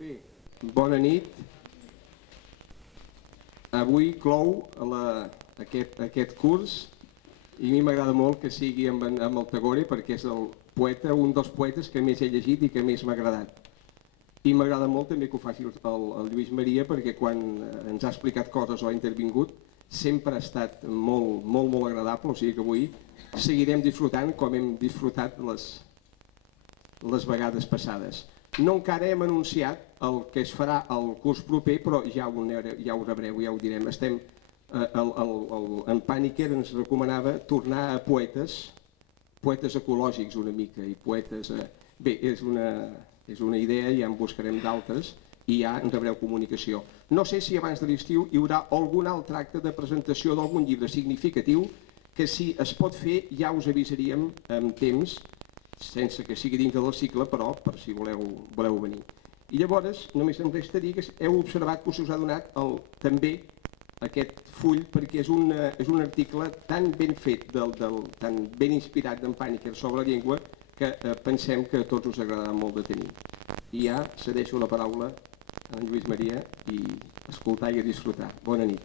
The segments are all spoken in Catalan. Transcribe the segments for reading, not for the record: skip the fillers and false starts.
Bé, bona nit. Avui clou aquest curs i a mi m'agrada molt que sigui amb el Tagore perquè és el poeta, un dels poetes que més he llegit i que més m'ha agradat. I m'agrada molt també que ho faci el Lluís Maria perquè quan ens ha explicat coses o ha intervingut sempre ha estat molt agradable, o sigui que avui seguirem disfrutant com hem disfrutat les vegades passades. No encara hem anunciat el que es farà el curs proper, però ja ho rebreu, ja ho direm. En Paniker ens recomanava tornar a poetes ecològics una mica i poetes... Bé, és una idea, ja en buscarem d'altres i ja en rebreu comunicació. No sé si abans de l'estiu hi haurà algun altre acte de presentació d'algun llibre significatiu que si es pot fer ja us avisaríem amb temps, sense que sigui dintre del cicle, però per si voleu venir. I llavors només em resta dir que heu observat que us ha donat també aquest full perquè és un article tan ben fet, tan ben inspirat d'en Paniker sobre la llengua que pensem que a tots us agradarà molt de tenir. I ja cedeixo la paraula a en Lluís Maria i escoltar i a disfrutar. Bona nit.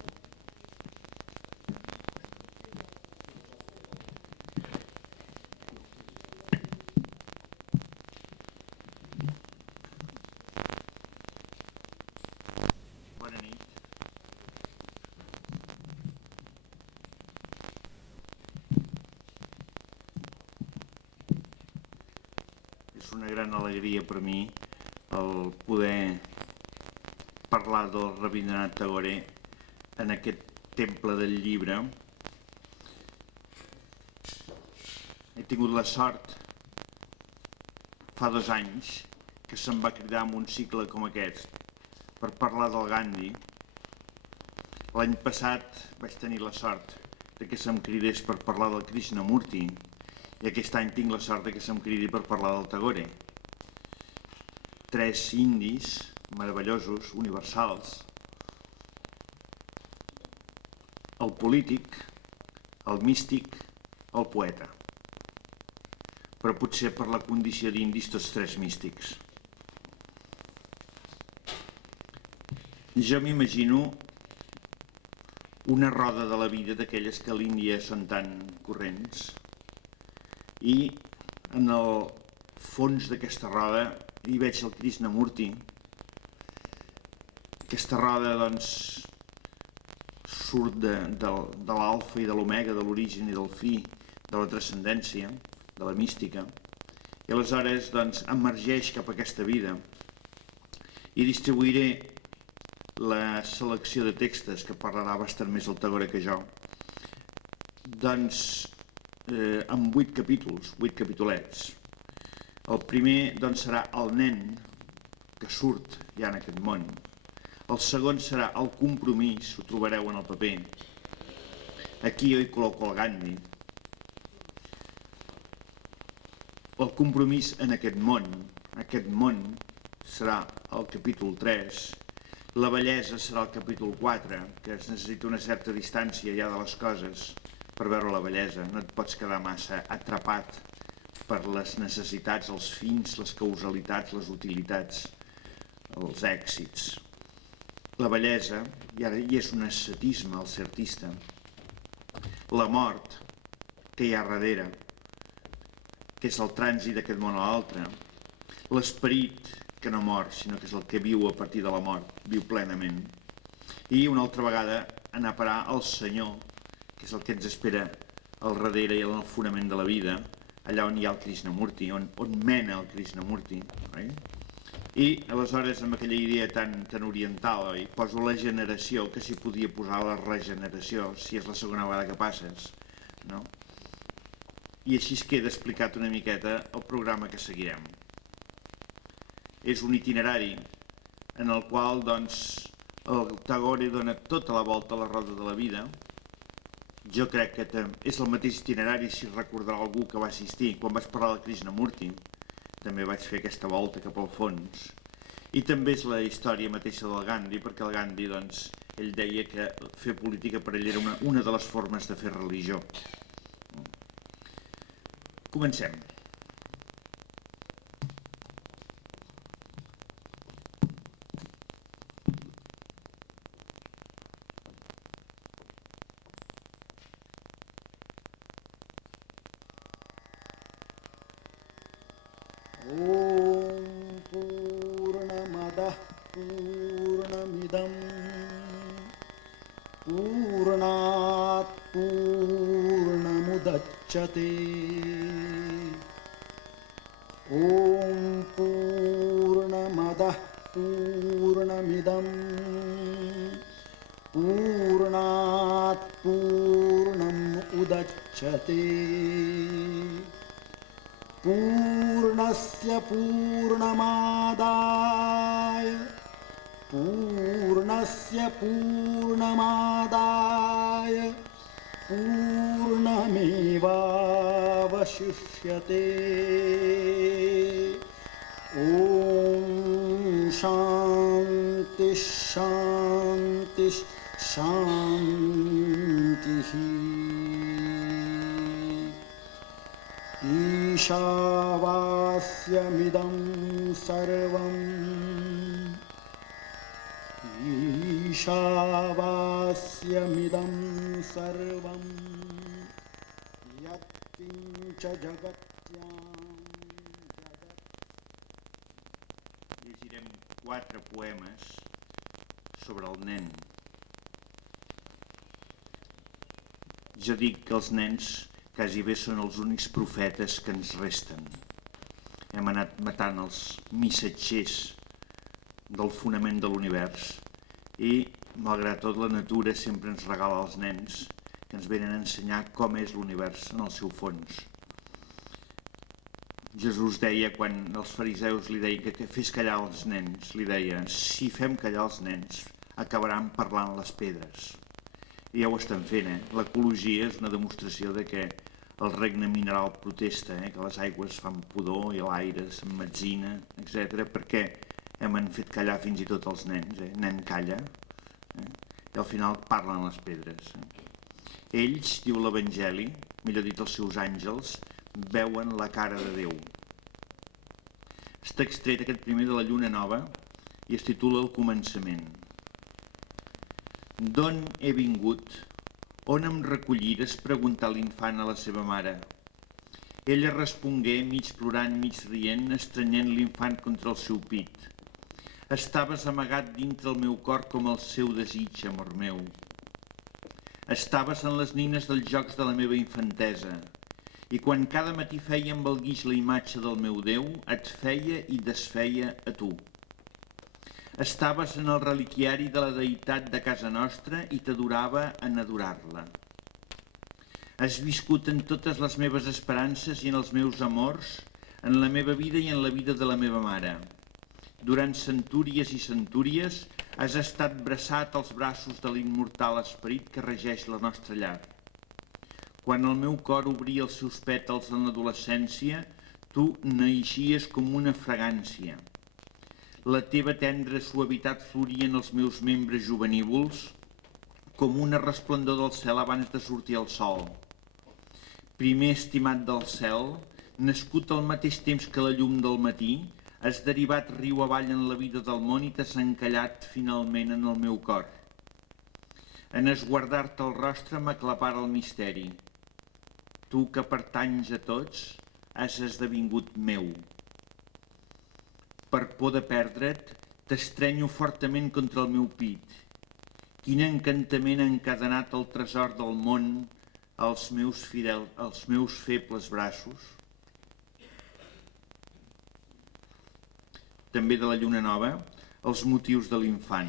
Bona nit. És una gran alegria per mi el poder parlar del Rabindranath Tagore en aquest temple del llibre. He tingut la sort fa 2 anys que se'm va cridar en un cicle com aquest per parlar del Gandhi. L'any passat vaig tenir la sort de que se'm cridés per parlar del Krishnamurti i aquest any tinc la sort de que se'm cridi per parlar del Tagore. 3 indis meravellosos, universals. El polític, el místic, el poeta. Però potser per la condició d'indis tots 3 místics. Jo m'imagino una roda de la vida d'aquelles que a l'Índia són tan corrents i en el fons d'aquesta roda hi veig el Krishnamurti. Aquesta roda doncs surt de l'alfa i de l'omega, de l'origen i del fi, de la transcendència, de la mística, i aleshores doncs emergeix cap a aquesta vida. I distribuiré la selecció de textos, que parlarà bastant més el Tagore que jo, doncs amb 8 capítols, 8 capitolets. El primer doncs serà el nen que surt ja en aquest món. El segon serà el compromís, ho trobareu en el paper. Aquí jo hi col·loco el Gandhi. El compromís en aquest món serà el capítol 3. La bellesa serà el capítol 4, que es necessita una certa distància ja de les coses per veure la bellesa. No et pots quedar massa atrapat per les necessitats, els fins, les causalitats, les utilitats, els èxits. La bellesa, i ara hi és un ascetisme al ser artista. La mort que hi ha darrere, que és el trànsit d'aquest món a l'altre. L'esperit que no mor, sinó que és el que viu a partir de la mort, viu plenament. I una altra vegada anar a parar al Senyor, que és el que ens espera al darrere i al fonament de la vida, allà on hi ha el Krishnamurti, on mena el Krishnamurti. I aleshores amb aquella idea tan oriental, poso la generació, que s'hi podia posar la regeneració, si és la segona vegada que passes, no? I així es queda explicat una miqueta el programa que seguirem. És un itinerari en el qual doncs, el Tagore dona tota la volta a la roda de la vida. Jo crec que és el mateix itinerari, si recordarà algú que va assistir quan vaig parlar del Krishnamurti. També vaig fer aquesta volta cap al fons. I també és la història mateixa del Gandhi, perquè el Gandhi, doncs, ell deia que fer política per ell era una de les formes de fer religió. Comencem. ॐ पूर्णमदः पूर्णमिदं पूर्णात् पूर्णमुदच्यते ॐ पूर्णमदः पूर्णमिदं पूर्णात् पूर्णम् उदच्यते पूर्णस्य पूर्णमादाय पूर्णमेवावशिष्यते ॐ शान्ति शान्ति शान्तिः ईशावास्यमिदं सर्वम् ईशावास्यमिदं सर्वं यत्किञ्च जगत्यां जगत्. Llegirem 4 poemes sobre el nen. Jo dic que els nens quasi bé són els únics profetes que ens resten. Hem anat matant els missatgers del fonament de l'univers i, malgrat tot, la natura sempre ens regala els nens que ens venen a ensenyar com és l'univers en el seu fons. Jesús deia, quan els fariseus li deien que fes callar els nens, li deia, si fem callar els nens, acabaran parlant les pedres. I ja ho estan fent, L'ecologia és una demostració de que el regne mineral protesta, que les aigües fan pudor i l'aire s'emmetzina, etc. perquè hem fet callar fins i tot els nens, nen calla, i al final parlen les pedres. Ells, diu l'Evangeli, millor dit els seus àngels, veuen la cara de Déu. Està extret aquest primer de la lluna nova i es titula El començament. D'on he vingut? On em recollires? Preguntà l'infant a la seva mare. Ella respongué, mig plorant, mig rient, estrenyent l'infant contra el seu pit. Estaves amagat dintre el meu cor com el seu desig, amor meu. Estaves en les nines dels jocs de la meva infantesa, i quan cada matí feia amb el guix la imatge del meu Déu, et feia i desfeia a tu. Estaves en el reliquiari de la deïtat de casa nostra i t'adorava en adorar-la. Has viscut en totes les meves esperances i en els meus amors, en la meva vida i en la vida de la meva mare. Durant centúries i centúries has estat braçat als braços de l'immortal esperit que regeix la nostra llar. Quan el meu cor obria els seus pètals en l'adolescència, tu naixies com una fragància. La teva tendra suavitat floria en els meus membres juvenívols com una resplendor del cel abans de sortir el sol. Primer estimat del cel, nascut al mateix temps que la llum del matí, has derivat riu avall en la vida del món i t'has encallat finalment en el meu cor. En esguardar-te el rostre m'aclapara el misteri. Tu que pertanys a tots, has esdevingut meu. Per por de perdre't, t'estrenyo fortament contra el meu pit. Quin encantament ha encadenat el tresor del món als meus febles braços. També de la lluna nova, els motius de l'infant.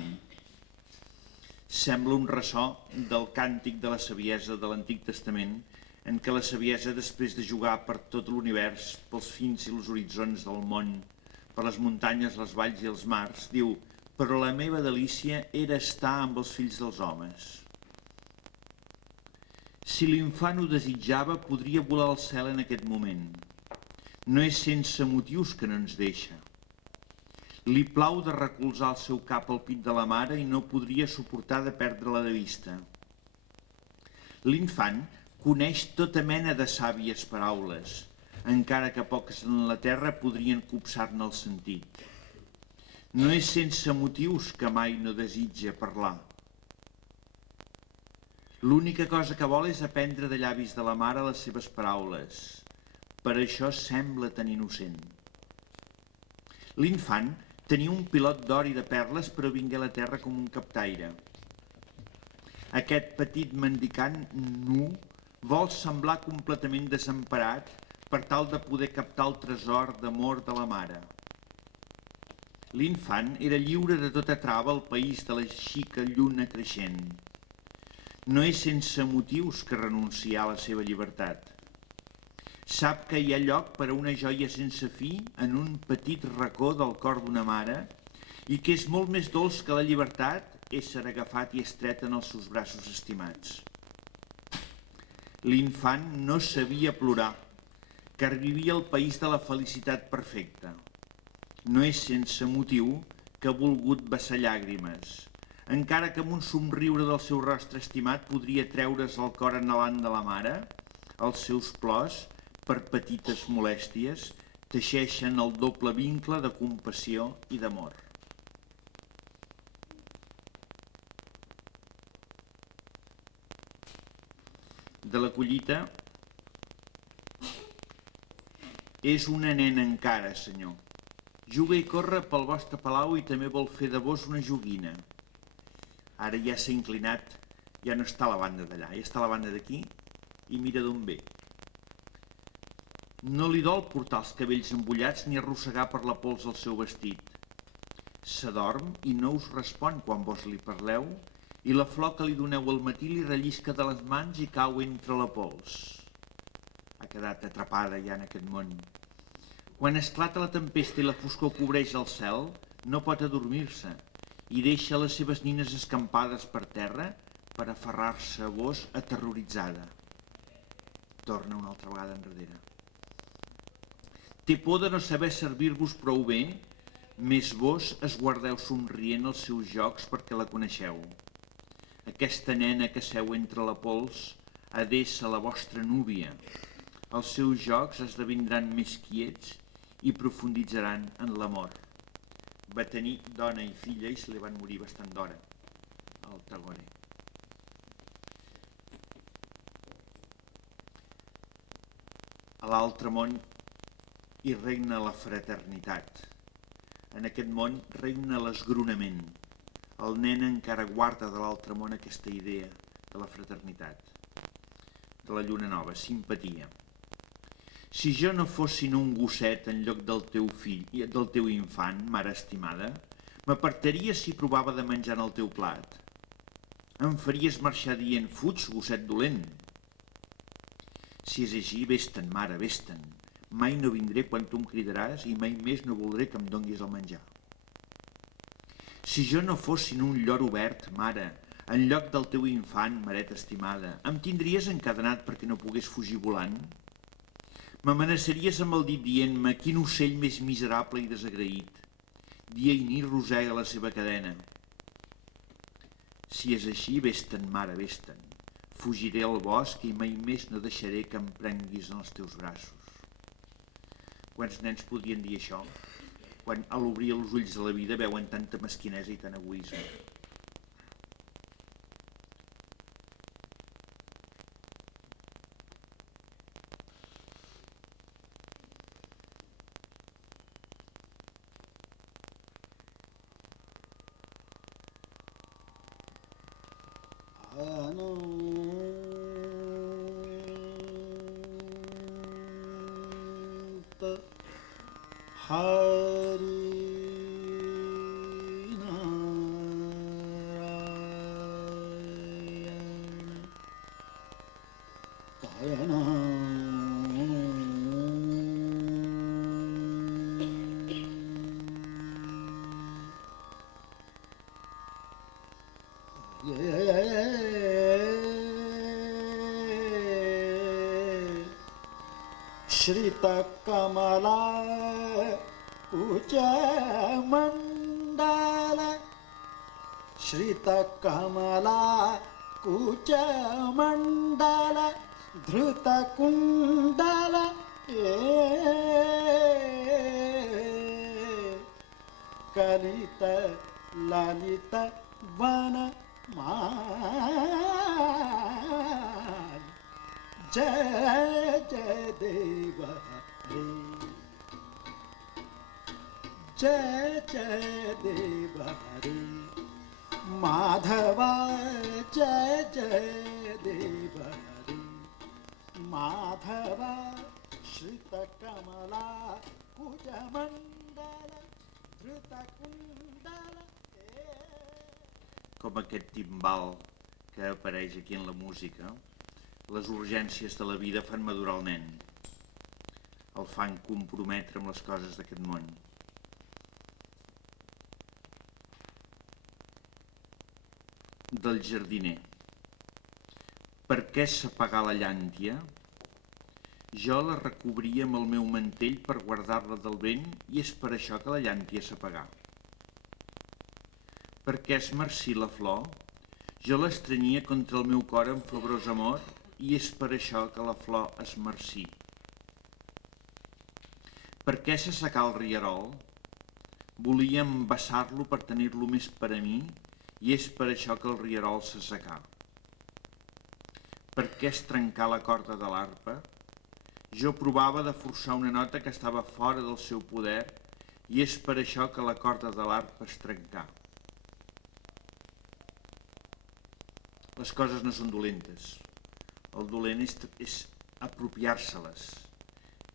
Sembla un ressò del càntic de la saviesa de l'Antic Testament, en què la saviesa, després de jugar per tot l'univers, pels fins i els horitzons del món, per les muntanyes, les valls i els mars, diu: però la meva delícia era estar amb els fills dels homes. Si l'infant ho desitjava, podria volar al cel en aquest moment. No és sense motius que no ens deixa. Li plau de recolzar el seu cap al pit de la mare i no podria suportar de perdre-la de vista. L'infant coneix tota mena de sàvies paraules, encara que poques en la terra podrien copsar-ne el sentit. No és sense motius que mai no desitja parlar. L'única cosa que vol és aprendre de llavis de la mare les seves paraules. Per això sembla tan innocent. L'infant tenia un pilot d'or i de perles, però vingué a la terra com un captaire. Aquest petit mendicant nu vol semblar completament desemparat per tal de poder captar el tresor d'amor de la mare. L'infant era lliure de tota trava al país de la xica lluna creixent. No és sense motius que renunciar a la seva llibertat. Sap que hi ha lloc per a una joia sense fi en un petit racó del cor d'una mare i que és molt més dolç que la llibertat ésser agafat i estret en els seus braços estimats. L'infant no sabia plorar, car vivia al país de la felicitat perfecta. No és sense motiu que ha volgut vessar llàgrimes, encara que amb un somriure del seu rostre estimat podria treure's el cor anhelant de la mare, els seus plors, per petites molèsties, teixeixen el doble vincle de compassió i d'amor. De la collita: és una nena encara, senyor. Juga i corre pel vostre palau i també vol fer de vos una joguina. Ara ja s'ha inclinat, ja no està a la banda d'allà, ja està a la banda d'aquí i mira d'on ve. No li dol portar els cabells embullats ni arrossegar per la pols el seu vestit. S'adorm i no us respon quan vos li parleu i la flor que li doneu al matí li rellisca de les mans i cau entre la pols. Ha quedat atrapada ja en aquest món. Quan esclata la tempesta i la foscor cobreix el cel, no pot adormir-se i deixa les seves nines escampades per terra per aferrar-se a vos aterroritzada. Torna una altra vegada enrere. Té por de no saber servir-vos prou bé, més vos es guardeu somrient els seus jocs perquè la coneixeu. Aquesta nena que seu entre la pols ha d'ésser la vostra núvia. Els seus jocs esdevindran més quiets i profunditzaran en l'amor. Va tenir dona i filla i se li van morir bastant d'hora, al Tagore. A l'altre món hi regna la fraternitat. En aquest món regna l'esgronament. El nen encara guarda de l'altre món aquesta idea de la fraternitat, de la lluna nova, simpatia. Si jo no fos sinó un gosset en lloc del teu fill i del teu infant, mare estimada, m'apartaria si provava de menjar en el teu plat. Em faries marxar dient, fuig, gosset dolent. Si és així, vés-te'n, mare, vés-te'n. Mai no vindré quan tu em cridaràs i mai més no voldré que em donguis el menjar. Si jo no fos sinó un llor obert, mare, en lloc del teu infant, mareta estimada, em tindries encadenat perquè no pogués fugir volant? M'amenaçaries amb el dit dient-me quin ocell més miserable i desagraït. Dia i nit rosega la seva cadena. Si és així, vés-te'n, mare, vés-te'n. Fugiré al bosc i mai més no deixaré que em prenguis en els teus braços. Quants nens podrien dir això, quan a l'obrir els ulls de la vida veuen tanta mesquinesa i tant egoisme? Shrita Kamala Ucha Mandala Shrita Kamala Ucha Mandala Dhruta Kundala Kalita Lalita Vana Mal Jai Jai Deva जय जय देव हरे माधवा जय जय देव हरे माधवा श्रित कमला कुजमंडल धृत कुंडल Com aquest timbal que apareix aquí en la música, les urgències de la vida fan madurar el nen, el fan comprometre amb les coses d'aquest món. Del jardiner. Per què s'apagà la llàntia? Jo la recobria amb el meu mantell per guardar-la del vent i és per això que la llàntia s'apagà. Per què esmarcí la flor? Jo l'estrenyia contra el meu cor amb febrós amor i és per això que la flor esmarcí. Per què s'assecà el rierol? Volia embassar-lo per tenir-lo més per a mi i és per això que el rierol s'assecà. Per què es trencà la corda de l'arpa? Jo provava de forçar una nota que estava fora del seu poder i és per això que la corda de l'arpa es trencà. Les coses no són dolentes. El dolent és apropiar-se-les,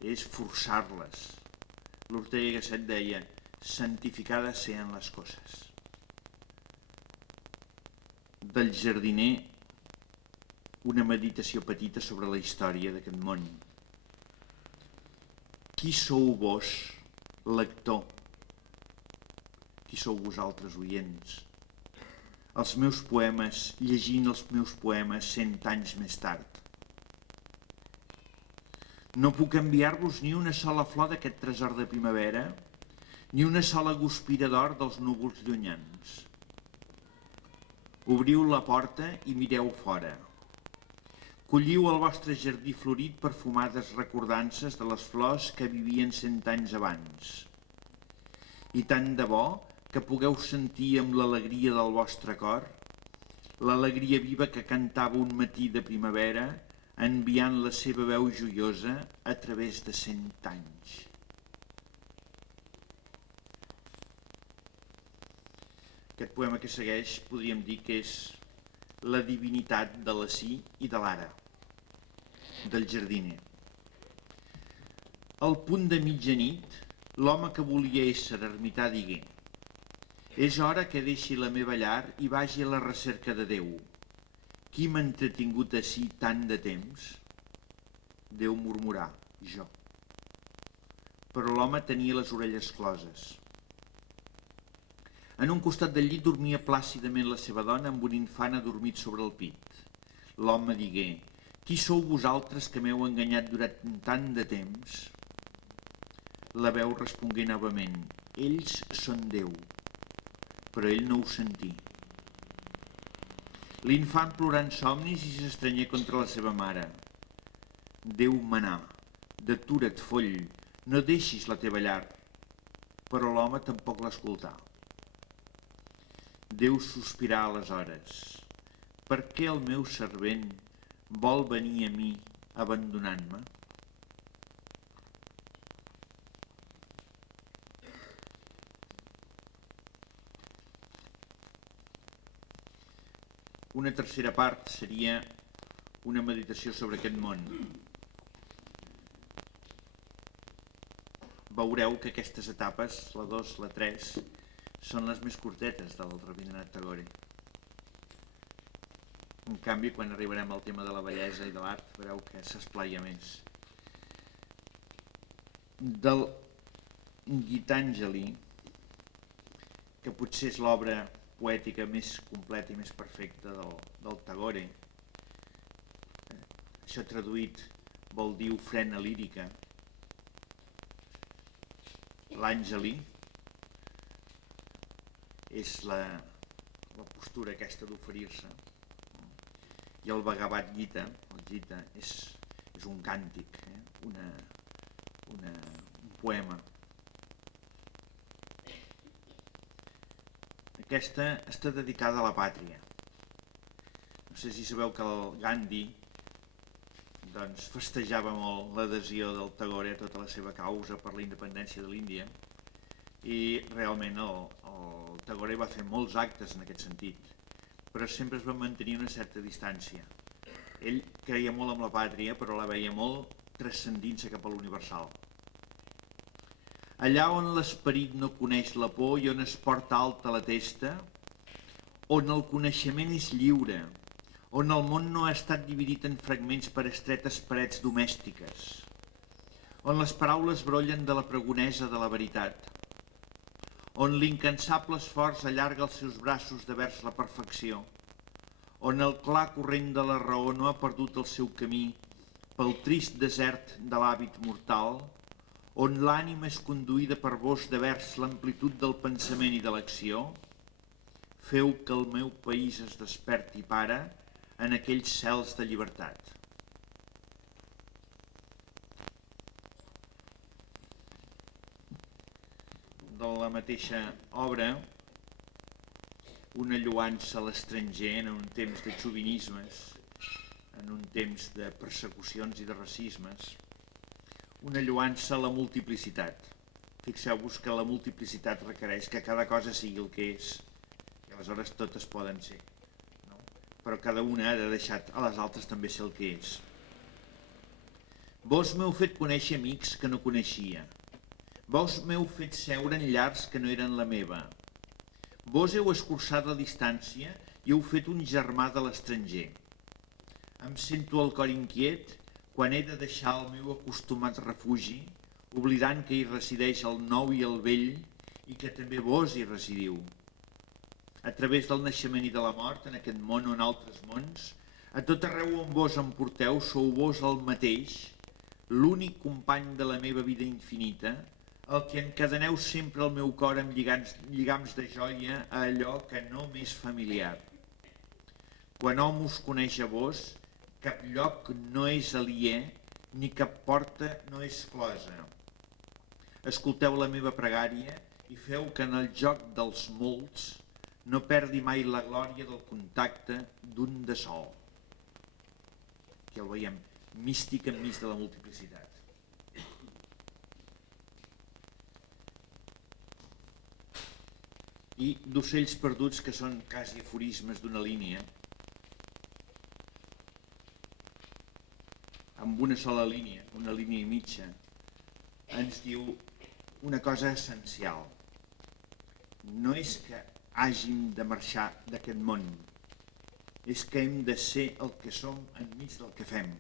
és forçar-les. L'Ortega y Gasset deia: santificadas sean las cosas. Del jardiner, una meditació petita sobre la història d'aquest món. Qui sou vos, lector? Qui sou vosaltres, oients? Els meus poemes, llegint els meus poemes 100 anys més tard. No puc enviar-vos ni una sola flor d'aquest tresor de primavera, ni una sola guspira d'or dels núvols llunyans. Obriu la porta i mireu fora. Colliu el vostre jardí florit perfumades recordances de les flors que vivien 100 anys abans. I tant de bo que pugueu sentir amb l'alegria del vostre cor, l'alegria viva que cantava un matí de primavera, enviant la seva veu joiosa a través de 100 anys. Aquest poema que segueix podríem dir que és la divinitat de l'ací i de l'ara, del jardiner. Al punt de mitjanit, l'home que volia ésser ermità digué: és hora que deixi la meva llar i vagi a la recerca de Déu. Qui m'ha entretingut ací tant de temps? Déu murmurà: jo. Però l'home tenia les orelles closes. En un costat del llit dormia plàcidament la seva dona amb un infant adormit sobre el pit. L'home digué: qui sou vosaltres que m'heu enganyat durant tant de temps? La veu respongué novament: ells són Déu. Però ell no ho sentí. L'infant plorant somnis i s'estrenyé contra la seva mare. Déu manà: detura't, foll, no deixis la teva llar. Però l'home tampoc l'escoltà. Déu sospirà aleshores: per què el meu servent vol venir a mi abandonant-me? Una tercera part seria una meditació sobre aquest món. Veureu que aquestes etapes, la 2, la 3, són les més curtetes del Rabindranath Tagore. En canvi, quan arribarem al tema de la bellesa i de l'art, veureu que s'esplaia més. Del Gitànjali, que potser és l'obra poètica més completa i més perfecta del Tagore. Això traduït vol dir ofrena lírica. L'Àngeli és la postura aquesta d'oferir-se. I el Bhagavad Gita, el Gita, és un càntic, un poema. Aquesta està dedicada a la pàtria. No sé si sabeu que el Gandhi festejava molt l'adhesió del Tagore a tota la seva causa per la independència de l'Índia i realment el Tagore va fer molts actes en aquest sentit, però sempre es va mantenir una certa distància. Ell creia molt en la pàtria, però la veia molt transcendint-se cap a l'universal. Allà on l'esperit no coneix la por i on es porta alta la testa, on el coneixement és lliure, on el món no ha estat dividit en fragments per estretes parets domèstiques, on les paraules brollen de la pregonesa de la veritat, on l'incansable esforç allarga els seus braços de vers la perfecció, on el clar corrent de la raó no ha perdut el seu camí pel trist desert de l'hàbit mortal, on l'ànima és conduïda per vós de vers l'amplitud del pensament i de l'acció, feu que el meu país es desperti, pare, en aquells cels de llibertat. De la mateixa obra, una lloança a l'estranger en un temps de xovinismes, en un temps de persecucions i de racismes, una lloança a la multiplicitat. Fixeu-vos que la multiplicitat requereix que cada cosa sigui el que és, i aleshores totes poden ser, no? Però cada una ha de deixar a les altres també ser el que és. Vos m'heu fet conèixer amics que no coneixia. Vos m'heu fet seure en llars que no eren la meva. Vos heu escurçat la distància i heu fet un germà de l'estranger. Em sento el cor inquiet quan he de deixar el meu acostumat refugi, oblidant que hi resideix el nou i el vell i que també vos hi residiu. A través del naixement i de la mort, en aquest món o en altres mons, a tot arreu on vos em porteu, sou vos el mateix, l'únic company de la meva vida infinita, el que encadeneu sempre el meu cor amb lligams de joia a allò que no m'és familiar. Quan hom us coneix a vos, cap lloc no és aliè, ni cap porta no és closa. Escolteu la meva pregària i feu que en el joc dels molts no perdi mai la glòria del contacte d'un de sol. Aquí el veiem, místic enmig de la multiplicitat. I d'ocells perduts, que són quasi aforismes d'una línia, amb una sola línia, una línia i mitja, ens diu una cosa essencial. No és que hàgim de marxar d'aquest món, és que hem de ser el que som enmig del que fem.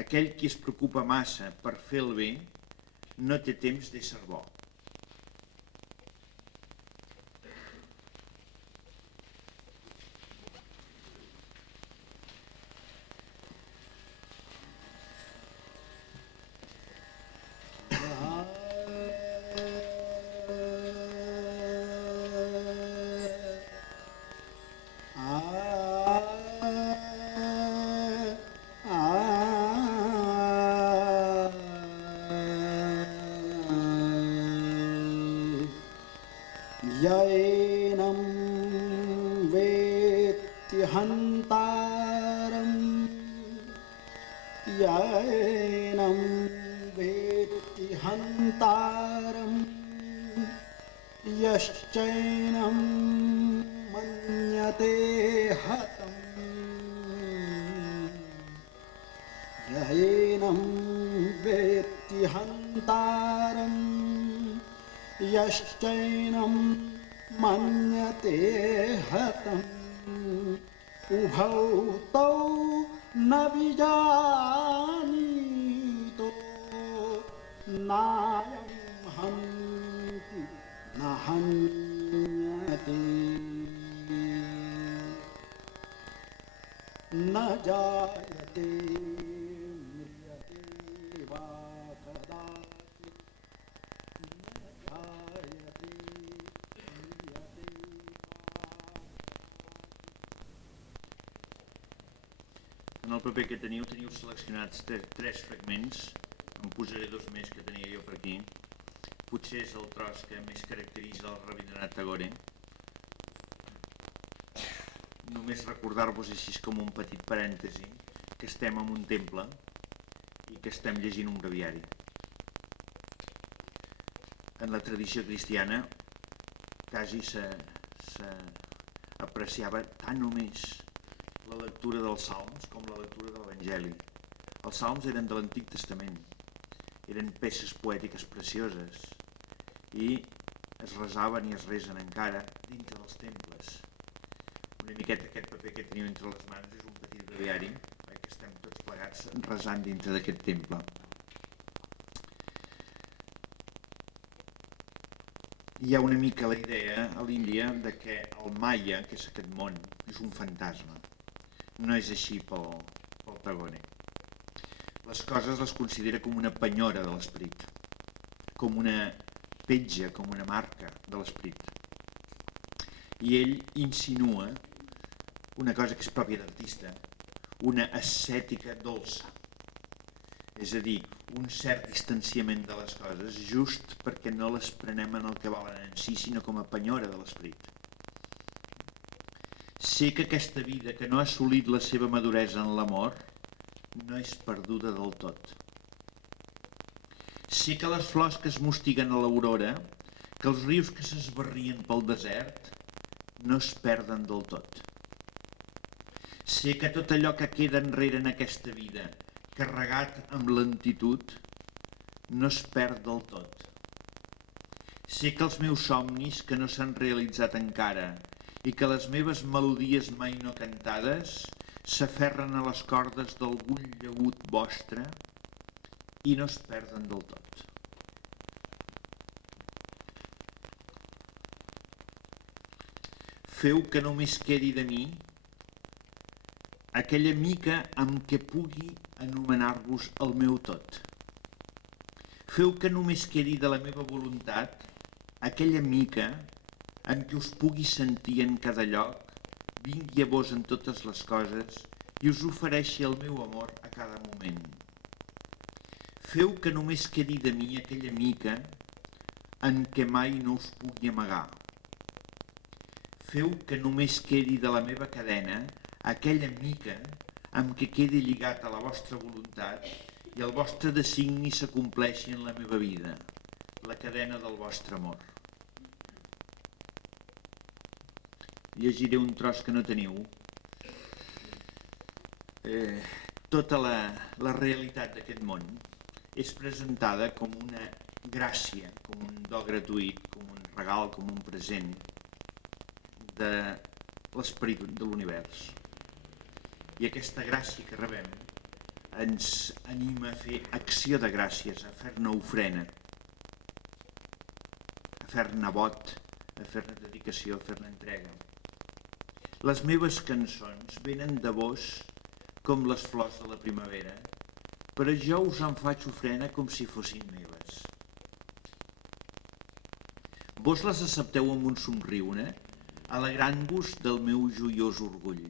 Aquell qui es preocupa massa per fer el bé no té temps d'ésser bo. Yainam vetti hantaram, yainam vetti hantaram, yaschainam manyate hatam, yainam vetti hantaram, yaschainam manyate hatam, ubhau tau navijanito, nayam hanti nahanyate, na jayate mriyate va kadati, na jayate mriyate va. En el paper que teniu seleccionats tres fragments, en posaré dos més que tenia jo per aquí. Potser és el tros que més caracteritza el Rabindranath Tagore. Només recordar-vos així com un petit parèntesi que estem en un temple i que estem llegint un breviari. en la tradició cristiana quasi s'apreciava tant o més la lectura dels salms com la lectura de l'Evangeli. Els salms eren de l'Antic Testament, eren peces poètiques precioses i es resaven i es resen encara dintre dels temples. Una miqueta aquest paper que teniu entre les mans és un petit breviari que estem tots plegats resant dintre d'aquest temple. Hi ha una mica la idea a l'Índia de que el Maya, que és aquest món, és un fantasma. No és així pel Tagore. Les coses les considera com una penyora de l'esperit, com una petja, com una marca de l'esperit. I ell insinua una cosa que és pròpia d'artista, una ascètica dolça. És a dir, un cert distanciament de les coses just perquè no les prenem en el que valen en si, sinó com a penyora de l'esperit. Sé que aquesta vida que no ha assolit la seva maduresa en l'amor no és perduda del tot. Sé que les flors que es mostiguen a l'aurora, que els rius que s'esbarrien pel desert, no es perden del tot. Sé que tot allò que queda enrere en aquesta vida, carregat amb lentitud, no es perd del tot. Sé que els meus somnis que no s'han realitzat encara i que les meves melodies mai no cantades s'aferren a les cordes d'algun llaüt vostre i no es perden del tot. Feu que només quedi de mi aquella mica amb què pugui anomenar-vos el meu tot. Feu que només quedi de la meva voluntat aquella mica en què us pugui sentir en cada lloc, vingui a vos en totes les coses i us ofereixi el meu amor a cada moment. Feu que només quedi de mi aquella mica en què mai no us pugui amagar. Feu que només quedi de la meva cadena aquella mica amb què quedi lligat a la vostra voluntat i el vostre designi s'acompleixi en la meva vida, la cadena del vostre amor. Llegiré un tros que no teniu. Tota la realitat d'aquest món és presentada com una gràcia, com un do gratuït, com un regal, com un present de l'esperit de l'univers. I aquesta gràcia que rebem ens anima a fer acció de gràcies, a fer-ne ofrena, a fer-ne vot, a fer-ne dedicació, a fer-ne entrega. Les meves cançons venen de vos com les flors de la primavera, però jo us en faig ofrena com si fossin meves. Vos les accepteu amb un somriure, alegrant-vos del meu joiós orgull.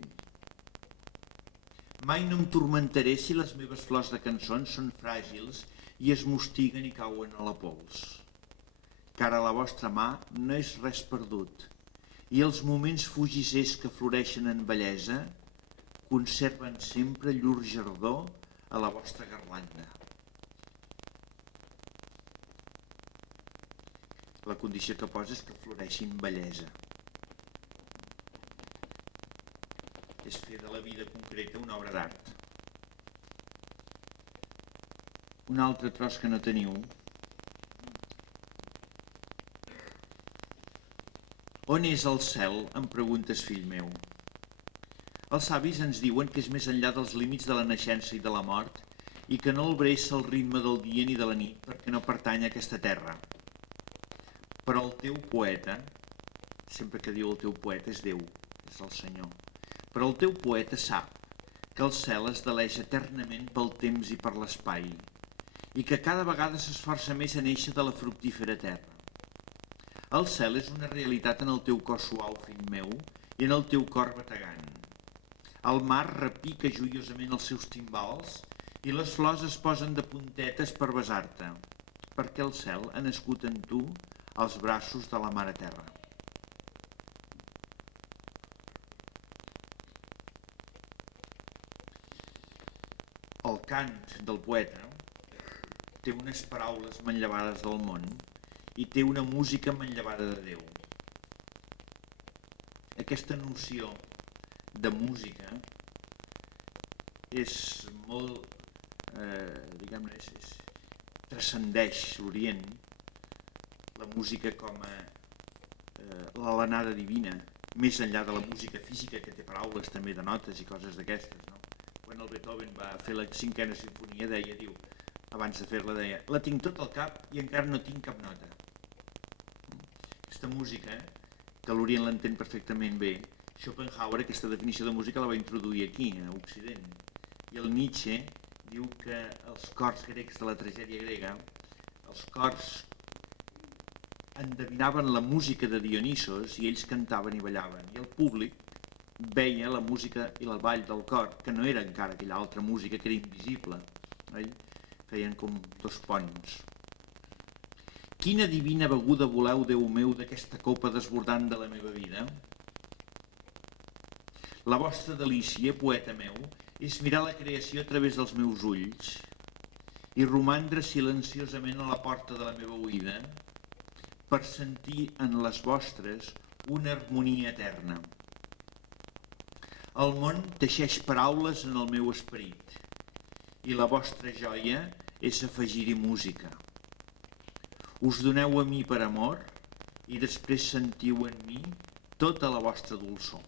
Mai no em turmentaré si les meves flors de cançons són fràgils i es mostiguen i cauen a la pols. Car a la vostra mà no és res perdut, i els moments fugissers que floreixen en bellesa conserven sempre llur jardor a la vostra garlanda. La condició que posa és que floreixi en bellesa. És fer de la vida concreta una obra d'art. Un altre tros que no teniu. On és el cel? Em preguntes, fill meu. Els savis ens diuen que és més enllà dels límits de la naixença i de la mort i que no el bressa el ritme del dia ni de la nit perquè no pertany a aquesta terra. Però el teu poeta, sempre que diu el teu poeta és Déu, és el Senyor, però el teu poeta sap que el cel es deleix eternament pel temps i per l'espai i que cada vegada s'esforça més a néixer de la fructífera terra. El cel és una realitat en el teu cos suau, fill meu, i en el teu cor bategant. El mar repica joiosament els seus timbals i les flors es posen de puntetes per besar-te, perquè el cel ha nascut en tu als braços de la Mare Terra. El cant del poeta té unes paraules manllevades del món i té una música manllevada de Déu. Aquesta noció de música és molt, diguem-ne, transcendeix l'Orient, la música com a l'alenada divina, més enllà de la música física, que té paraules també de notes i coses d'aquestes, no? Quan el Beethoven va fer la 5a sinfonia abans de fer-la deia, la tinc tot al cap i encara no tinc cap nota. Aquesta música, que l'Orient l'entén perfectament bé, Schopenhauer aquesta definició de música la va introduir aquí, a Occident, i el Nietzsche diu que els cors grecs de la tragèdia grega, els cors endevinaven la música de Dionisos i ells cantaven i ballaven, i el públic veia la música i el ball del cor, que no era encara aquella altra música que era invisible, oi? Feien com dos ponts. Quina divina beguda voleu, Déu meu, d'aquesta copa desbordant de la meva vida? La vostra delícia, poeta meu, és mirar la creació a través dels meus ulls i romandre silenciosament a la porta de la meva oïda per sentir en les vostres una harmonia eterna. El món teixeix paraules en el meu esperit i la vostra joia és afegir-hi música. Us doneu a mi per amor i després sentiu en mi tota la vostra dolçor.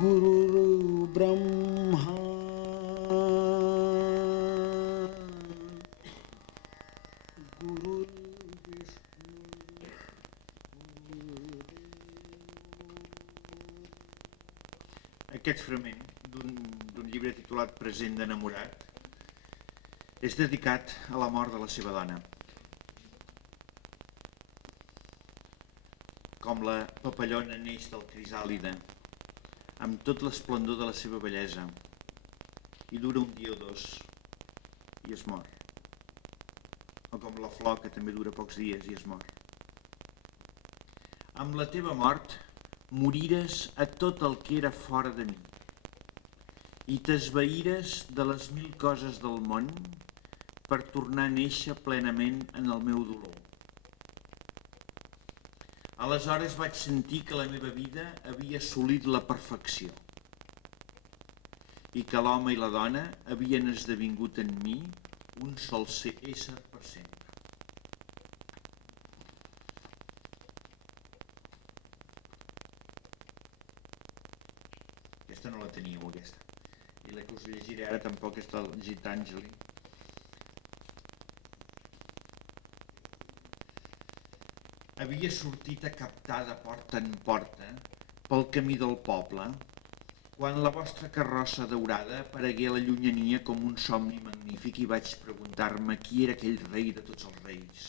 Guru Brahma Guru Vishnu Aquest fragment d'un llibre titulat Present d'enamorat és dedicat a la mort de la seva dona. Com la papallona neix del crisàlide, amb tot l'esplendor de la seva bellesa, i dura un dia o dos i es mor. O com la flor, que també dura pocs dies i es mor. Amb la teva mort morires a tot el que era fora de mi i t'esvaïres de les 1000 coses del món per tornar a néixer plenament en el meu dolor. Aleshores vaig sentir que la meva vida havia assolit la perfecció i que l'home i la dona havien esdevingut en mi un sol ésser per sempre. Aquesta no la teníeu, aquesta. I la que us llegiré ara tampoc és del Gitàngeli. Havia sortit a captar de porta en porta pel camí del poble, quan la vostra carrossa daurada aparegué a la llunyania com un somni magnífic i vaig preguntar-me qui era aquell rei de tots els reis.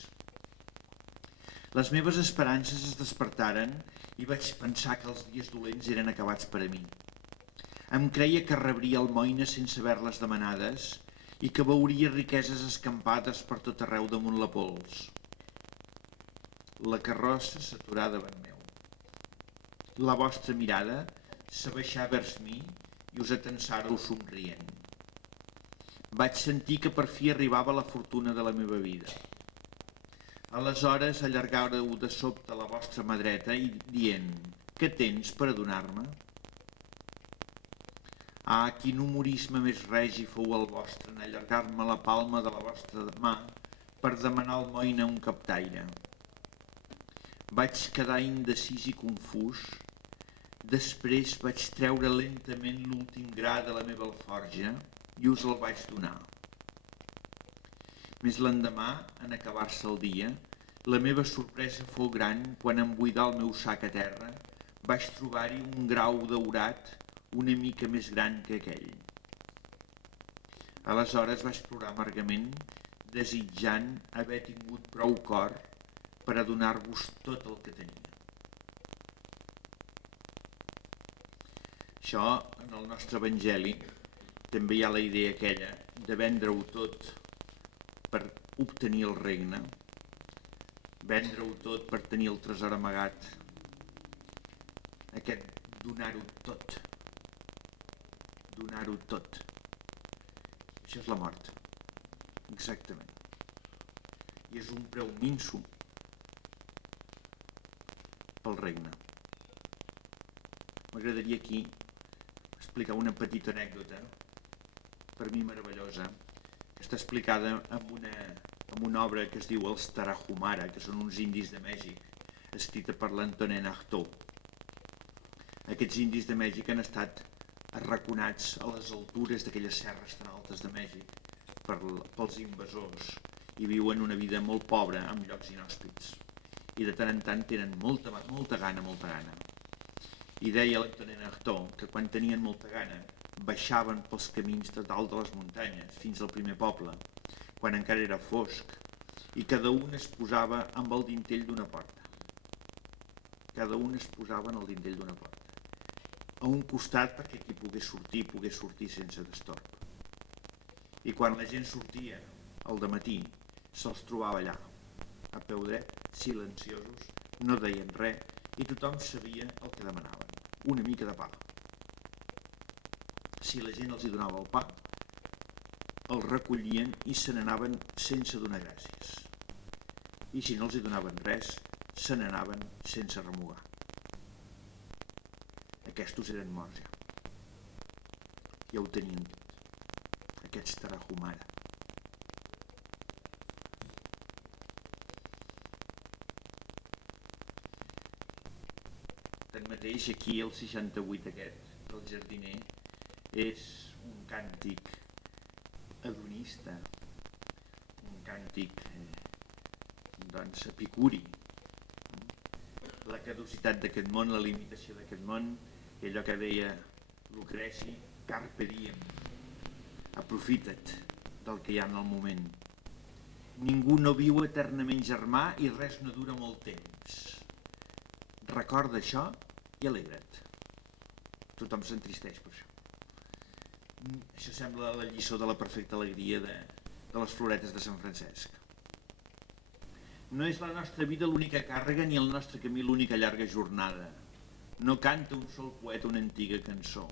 Les meves esperances es despertaren i vaig pensar que els dies dolents eren acabats per a mi. Em creia que rebria almoines sense haver-les demanades i que veuria riqueses escampades per tot arreu damunt la pols. La carrossa s'aturà davant meu. La vostra mirada s'abaixà vers mi i us atensàreu somrient. Vaig sentir que per fi arribava la fortuna de la meva vida. Aleshores allargàreu de sobte la vostra mà dreta i dient: què tens per a donar-me? Ah, quin humorisme més regi fou el vostre en allargar-me la palma de la vostra mà per demanar almoina a un captaire. Vaig quedar indecis i confús. Després vaig treure lentament l'últim gra de la meva alforja i us el vaig donar. Més l'endemà, en acabar-se el dia, la meva sorpresa fou gran quan en buidar el meu sac a terra vaig trobar-hi un grau daurat una mica més gran que aquell. Aleshores vaig plorar amargament, desitjant haver tingut prou cor per a donar-vos tot el que tenia. Això, en el nostre evangeli, també hi ha la idea aquella de vendre-ho tot per obtenir el regne, vendre-ho tot per tenir el tresor amagat, aquest donar-ho tot. Donar-ho tot. Això és la mort. Exactament. I és un preu minso pel regne. M'agradaria aquí explicar una petita anècdota, per mi meravellosa, que està explicada en una obra que es diu Els Tarahumara, que són uns indis de Mèxic, escrita per l'Antonin Artaud. Aquests indis de Mèxic han estat arraconats a les altures d'aquelles serres tan altes de Mèxic pels invasors i viuen una vida molt pobra en llocs inhòspits. I de tant en tant tenen molta gana. I deia l'Antonin Artaud que quan tenien molta gana baixaven pels camins de dalt de les muntanyes fins al primer poble, quan encara era fosc, i cada un es posava amb el dintell d'una porta. Cada un es posava en el dintell d'una porta. A un costat perquè qui pogués sortir sense destorb. I quan la gent sortia al dematí, se'ls trobava allà, a peu dret, silenciosos, no deien res, i tothom sabia el que demanaven, una mica de pa. Si la gent els hi donava el pa, els recollien i se n'anaven sense donar gràcies. I si no els hi donaven res, se n'anaven sense remugar. Aquests eren morts ja. Ja ho tenien tot. Aquests Tarahumara. Tanmateix, aquí el 68 aquest, del jardiner, és un càntic hedonista, un càntic epicuri. La caducitat d'aquest món, la limitació d'aquest món, i allò que deia Lucreci, carpe diem, aprofita't del que hi ha en el moment. Ningú no viu eternament germà i res no dura molt temps. Recorda això i alegra't. Tothom s'entristeix per això. Això sembla la lliçó de la perfecta alegria de les floretes de Sant Francesc. No és la nostra vida l'única càrrega ni el nostre camí l'única llarga jornada. No canta un sol poeta una antiga cançó.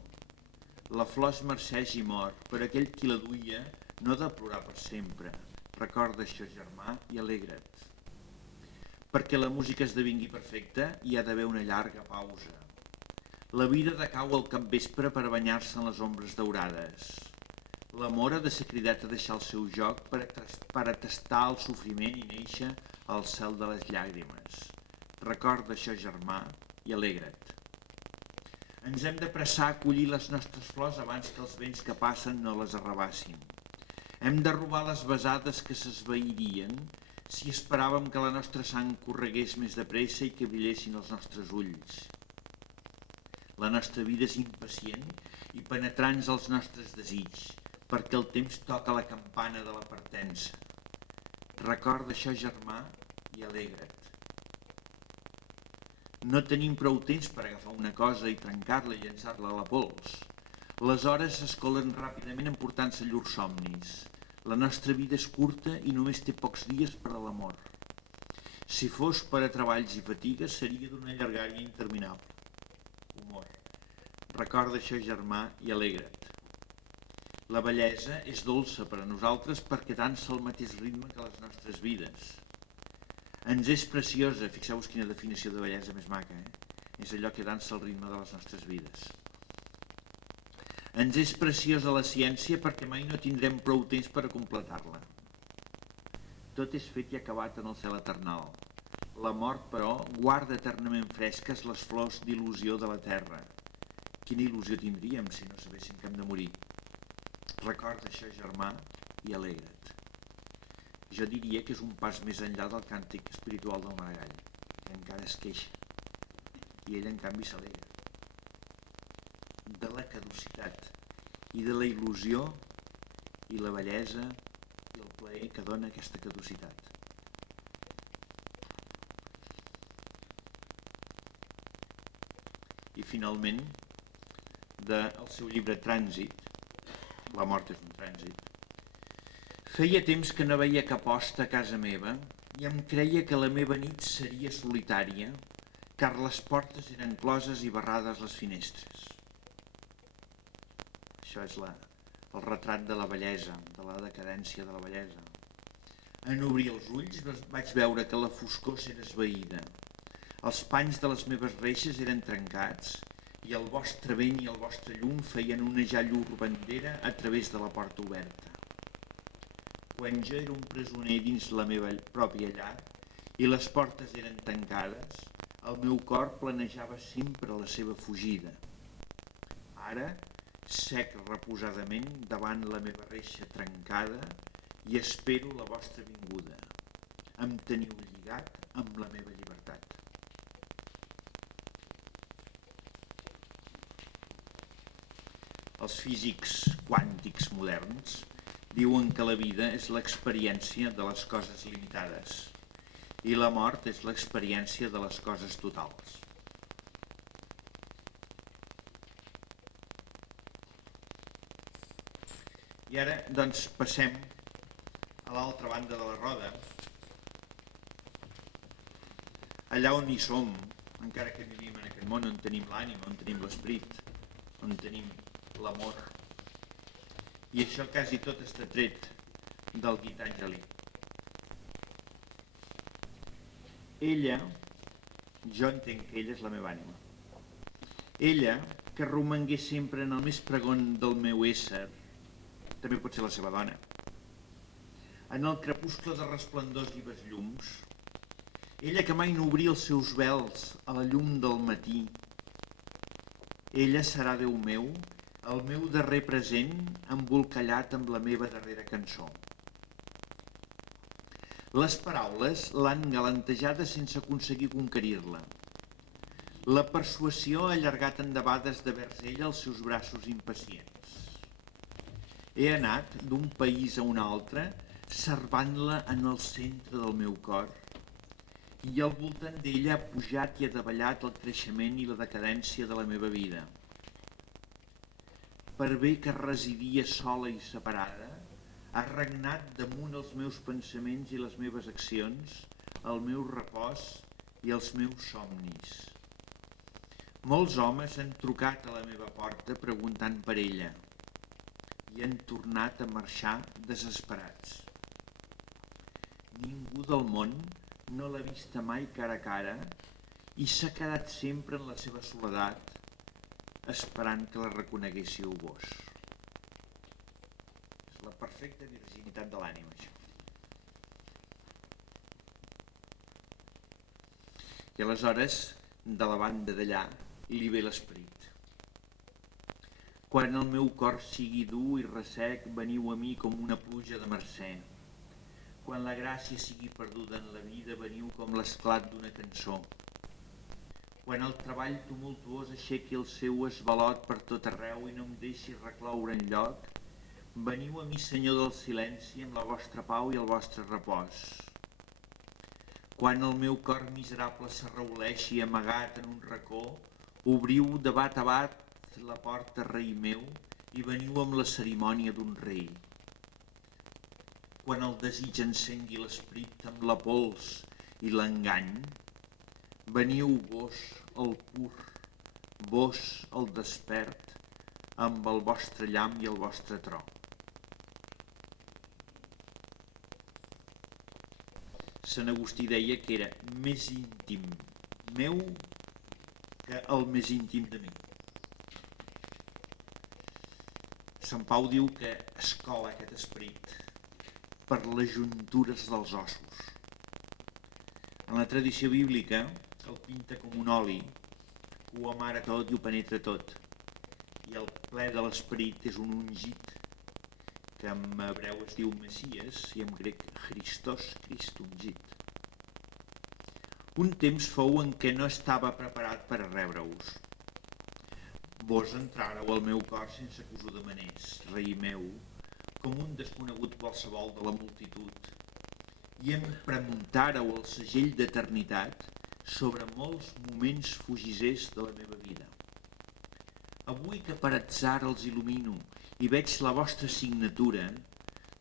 La flor es marceix i mor, per aquell qui la duia no ha de plorar per sempre. Recorda això, germà, i alegra't. Perquè la música esdevingui perfecta, hi ha d'haver una llarga pausa. La vida decau al capvespre per banyar-se en les ombres daurades. L'amor ha de ser cridat a deixar el seu joc per atestar el sofriment i néixer al cel de les llàgrimes. Recorda això, germà, i alegra't. Ens hem de pressar a collir les nostres flors abans que els vents que passen no les arrabassin. Hem de robar les besades que s'esvairien si esperàvem que la nostra sang corregués més de pressa i que brillessin els nostres ulls. La nostra vida és impacient i penetrants els nostres desigs, perquè el temps toca la campana de la partença. Recorda això, germà, i alegra't. No tenim prou temps per agafar una cosa i trencar-la i llançar-la a la pols. Les hores s'escolen ràpidament emportant-se llurs somnis. La nostra vida és curta i només té pocs dies per a l'amor. Si fos per a treballs i fatigues, seria d'una llargària interminable. Humor. Recorda això, germà, i alegra't. La bellesa és dolça per a nosaltres perquè dansa al mateix ritme que les nostres vides. Ens és preciosa, fixeu-vos quina definició de bellesa més maca, és allò que dansa el ritme de les nostres vides. Ens és preciosa la ciència perquè mai no tindrem prou temps per a completar-la. Tot és fet i acabat en el cel eternal. La mort, però, guarda eternament fresques les flors d'il·lusió de la terra. Quina il·lusió tindríem si no sabéssim que hem de morir? Recorda això, germà, i alegra't. Jo diria que és un pas més enllà del càntic espiritual del Maragall, que encara es queixa, i ell, en canvi, s'alegra. De la caducitat i de la il·lusió i la bellesa i el plaer que dona aquesta caducitat. I finalment, del seu llibre Trànsit, la mort és un trànsit, feia temps que no veia cap hoste a casa meva i em creia que la meva nit seria solitària, car les portes eren closes i barrades les finestres. Això és el retrat de la bellesa, de la decadència de la bellesa. En obrir els ulls vaig veure que la foscor s'era esvaïda. Els panys de les meves reixes eren trencats i el vostre vent i el vostre llum feien onejar llur bandera a través de la porta oberta. Quan jo era un presoner dins la meva pròpia llar i les portes eren tancades, el meu cor planejava sempre la seva fugida. Ara, sec reposadament davant la meva reixa trencada i espero la vostra vinguda. Em teniu lligat amb la meva llibertat. Els físics quàntics moderns diuen que la vida és l'experiència de les coses limitades i la mort és l'experiència de les coses totals. I ara, doncs, passem a l'altra banda de la roda, allà on hi som, encara que vivim en aquest món on tenim l'ànima, on tenim l'esperit, on tenim l'amor. I això quasi tot està tret del Gitànjali. Ella, jo entenc que ella és la meva ànima. Ella, que romangué sempre en el més pregon del meu ésser, també pot ser la seva dona. En el crepuscle de resplendors i llums, ella que mai no obria els seus vels a la llum del matí, ella serà Déu meu, el meu darrer present embolcallat amb la meva darrera cançó. Les paraules l'han galantejada sense aconseguir conquerir-la. La persuasió ha allargat endebades de vers ella els seus braços impacients. He anat d'un país a un altre, servant-la en el centre del meu cor, i al voltant d'ella ha pujat i ha davallat el creixement i la decadència de la meva vida. Per bé que residia sola i separada, ha regnat damunt els meus pensaments i les meves accions, el meu repòs i els meus somnis. Molts homes han trucat a la meva porta preguntant per ella i han tornat a marxar desesperats. Ningú del món no l'ha vista mai cara a cara i s'ha quedat sempre en la seva soledat, esperant que la reconeguéssiu vos. És la perfecta virginitat de l'ànima, això. I aleshores, de la banda d'allà, li ve l'esperit. Quan el meu cor sigui dur i ressec, veniu a mi com una pluja de mercè. Quan la gràcia sigui perduda en la vida, veniu com l'esclat d'una cançó. Quan el treball tumultuós aixequi el seu esvalot per tot arreu i no em deixi recloure enlloc, veniu a mi, Senyor del silenci, amb la vostra pau i el vostre repòs. Quan el meu cor miserable s'arrauleixi amagat en un racó, obriu de bat a bat la porta, rei meu, i veniu amb la cerimònia d'un rei. Quan el desig encengui l'esperit amb la pols i l'engany, veniu vos el pur, vos el despert, amb el vostre llamp i el vostre tro. Sant Agustí deia que era més íntim meu que el més íntim de mi. Sant Pau diu que escola aquest esperit per les juntures dels ossos. En la tradició bíblica el pinta com un oli que ho amara tot i ho penetra tot. I el ple de l'esperit és un ungit que en hebreu es diu Messies i en grec Christos, Crist ungit. Un temps fou en què no estava preparat per a rebre-us. Vos entràreu al meu cor sense que us ho demanés, rei meu, com un desconegut qualsevol de la multitud, i em premuntàreu el segell d'eternitat sobre molts moments fugisers de la meva vida. Avui que per atzar els il·lumino i veig la vostra signatura,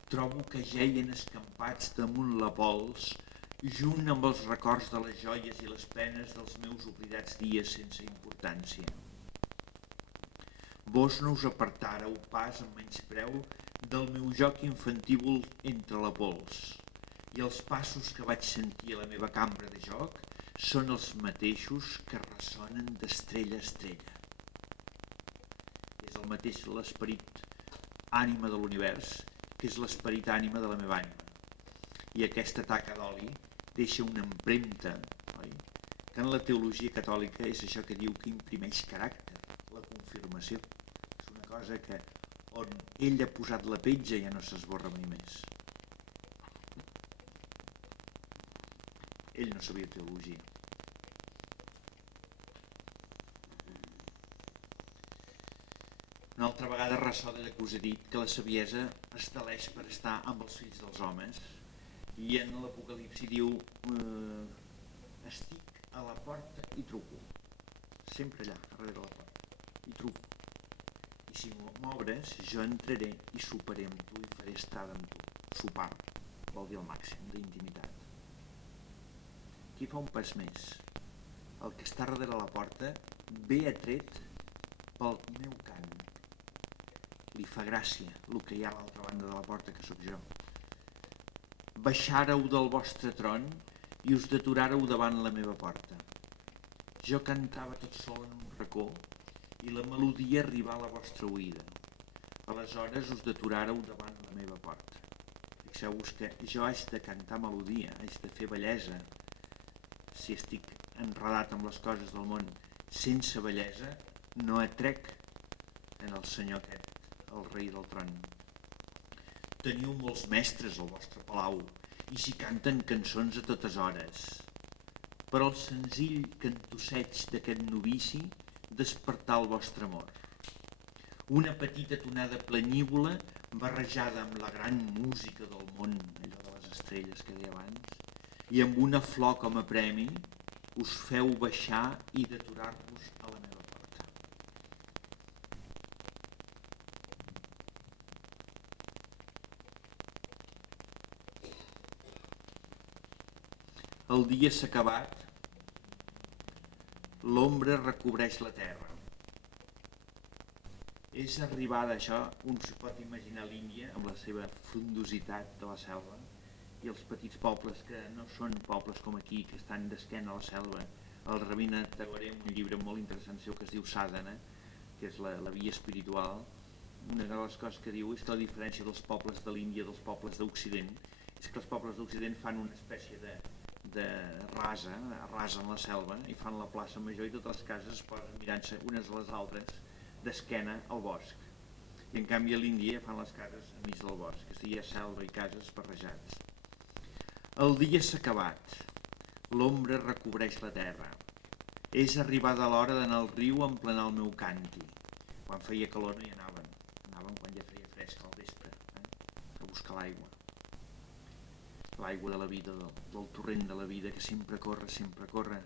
trobo que geien escampats damunt la pols, junt amb els records de les joies i les penes dels meus oblidats dies sense importància. Vos no us apartàreu pas amb menyspreu del meu joc infantívol entre la pols, i els passos que vaig sentir a la meva cambra de joc són els mateixos que ressonen d'estrella a estrella. És el mateix l'esperit ànima de l'univers que és l'esperit ànima de la meva ànima. I aquesta taca d'oli deixa una empremta, oi? Que en la teologia catòlica és això que diu que imprimeix caràcter, la confirmació. És una cosa que on ell ha posat la petja ja no s'esborra mai més. Ell no sabia teologia. Una altra vegada ressò de que us he dit que la saviesa es deleix per estar amb els fills dels homes, i en l'Apocalipsi diu estic a la porta i truco. Sempre allà, darrere de la porta. I truco. I si m'obres, jo entraré i soparé amb tu i faré estada amb tu. Sopar vol dir el màxim d'intimitat. Aquí fa un pas més. El que està darrere la porta ve atret pel meu cant. Li fa gràcia el que hi ha a l'altra banda de la porta, que sóc jo. Baixàreu del vostre tron i us deturàreu davant la meva porta. Jo cantava tot sol en un racó i la melodia arribà a la vostra oïda. Aleshores us deturàreu davant la meva porta. Fixeu-vos que jo haig de cantar melodia, haig de fer bellesa. Si estic enredat amb les coses del món sense bellesa, no atrec en el senyor aquest, el rei del tron. Teniu molts mestres al vostre palau i s'hi canten cançons a totes hores. Però el senzill cantosseig d'aquest novici despertà el vostre amor. Una petita tonada plenívola barrejada amb la gran música del món, allò de les estrelles que deia abans, i amb una flor com a premi us feu baixar i deturar-vos a la meva porta. El dia s'ha acabat, l'ombra recobreix la terra. És arribada això, un s'ho pot imaginar l'Índia amb la seva frondositat de la selva i els petits pobles que no són pobles com aquí, que estan d'esquena a la selva. El Rabina Tagore, un llibre molt interessant seu que es diu Sadhana, que és la via espiritual, una de les coses que diu és que la diferència dels pobles de l'Índia i dels pobles d'Occident és que els pobles d'Occident fan una espècie de rasen la selva i fan la plaça major i totes les cases es posen mirant-se unes a les altres d'esquena al bosc. I en canvi a l'Índia fan les cases enmig del bosc, és a dir, hi ha selva i cases barrejats. El dia s'ha acabat, l'ombra recobreix la terra. És arribada l'hora d'anar al riu a emplenar el meu canti. Quan feia calor no hi anaven quan ja feia fresc al vespre, a buscar l'aigua. L'aigua de la vida, del torrent de la vida que sempre corre,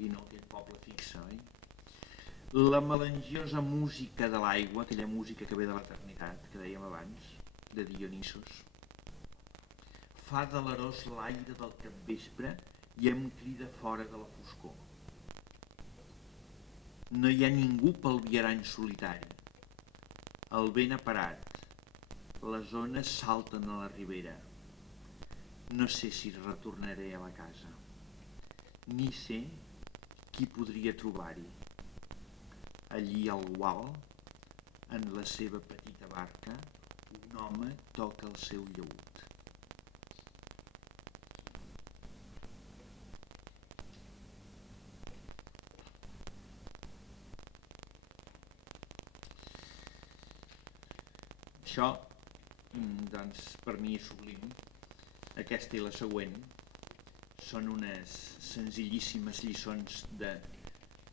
i no aquell poble fixe, oi? La melangiosa música de l'aigua, aquella música que ve de l'eternitat, que dèiem abans, de Dionisos, fa delerós l'aire del capvespre i em crida fora de la foscor. No hi ha ningú pel viarany solitari. El vent ha parat, les ones salten a la ribera. No sé si retornaré a la casa, ni sé qui podria trobar-hi. Allí al gual, en la seva petita barca, un home toca el seu llaüt. Això, doncs, per mi és sublim. Aquesta i la següent són unes senzillíssimes lliçons de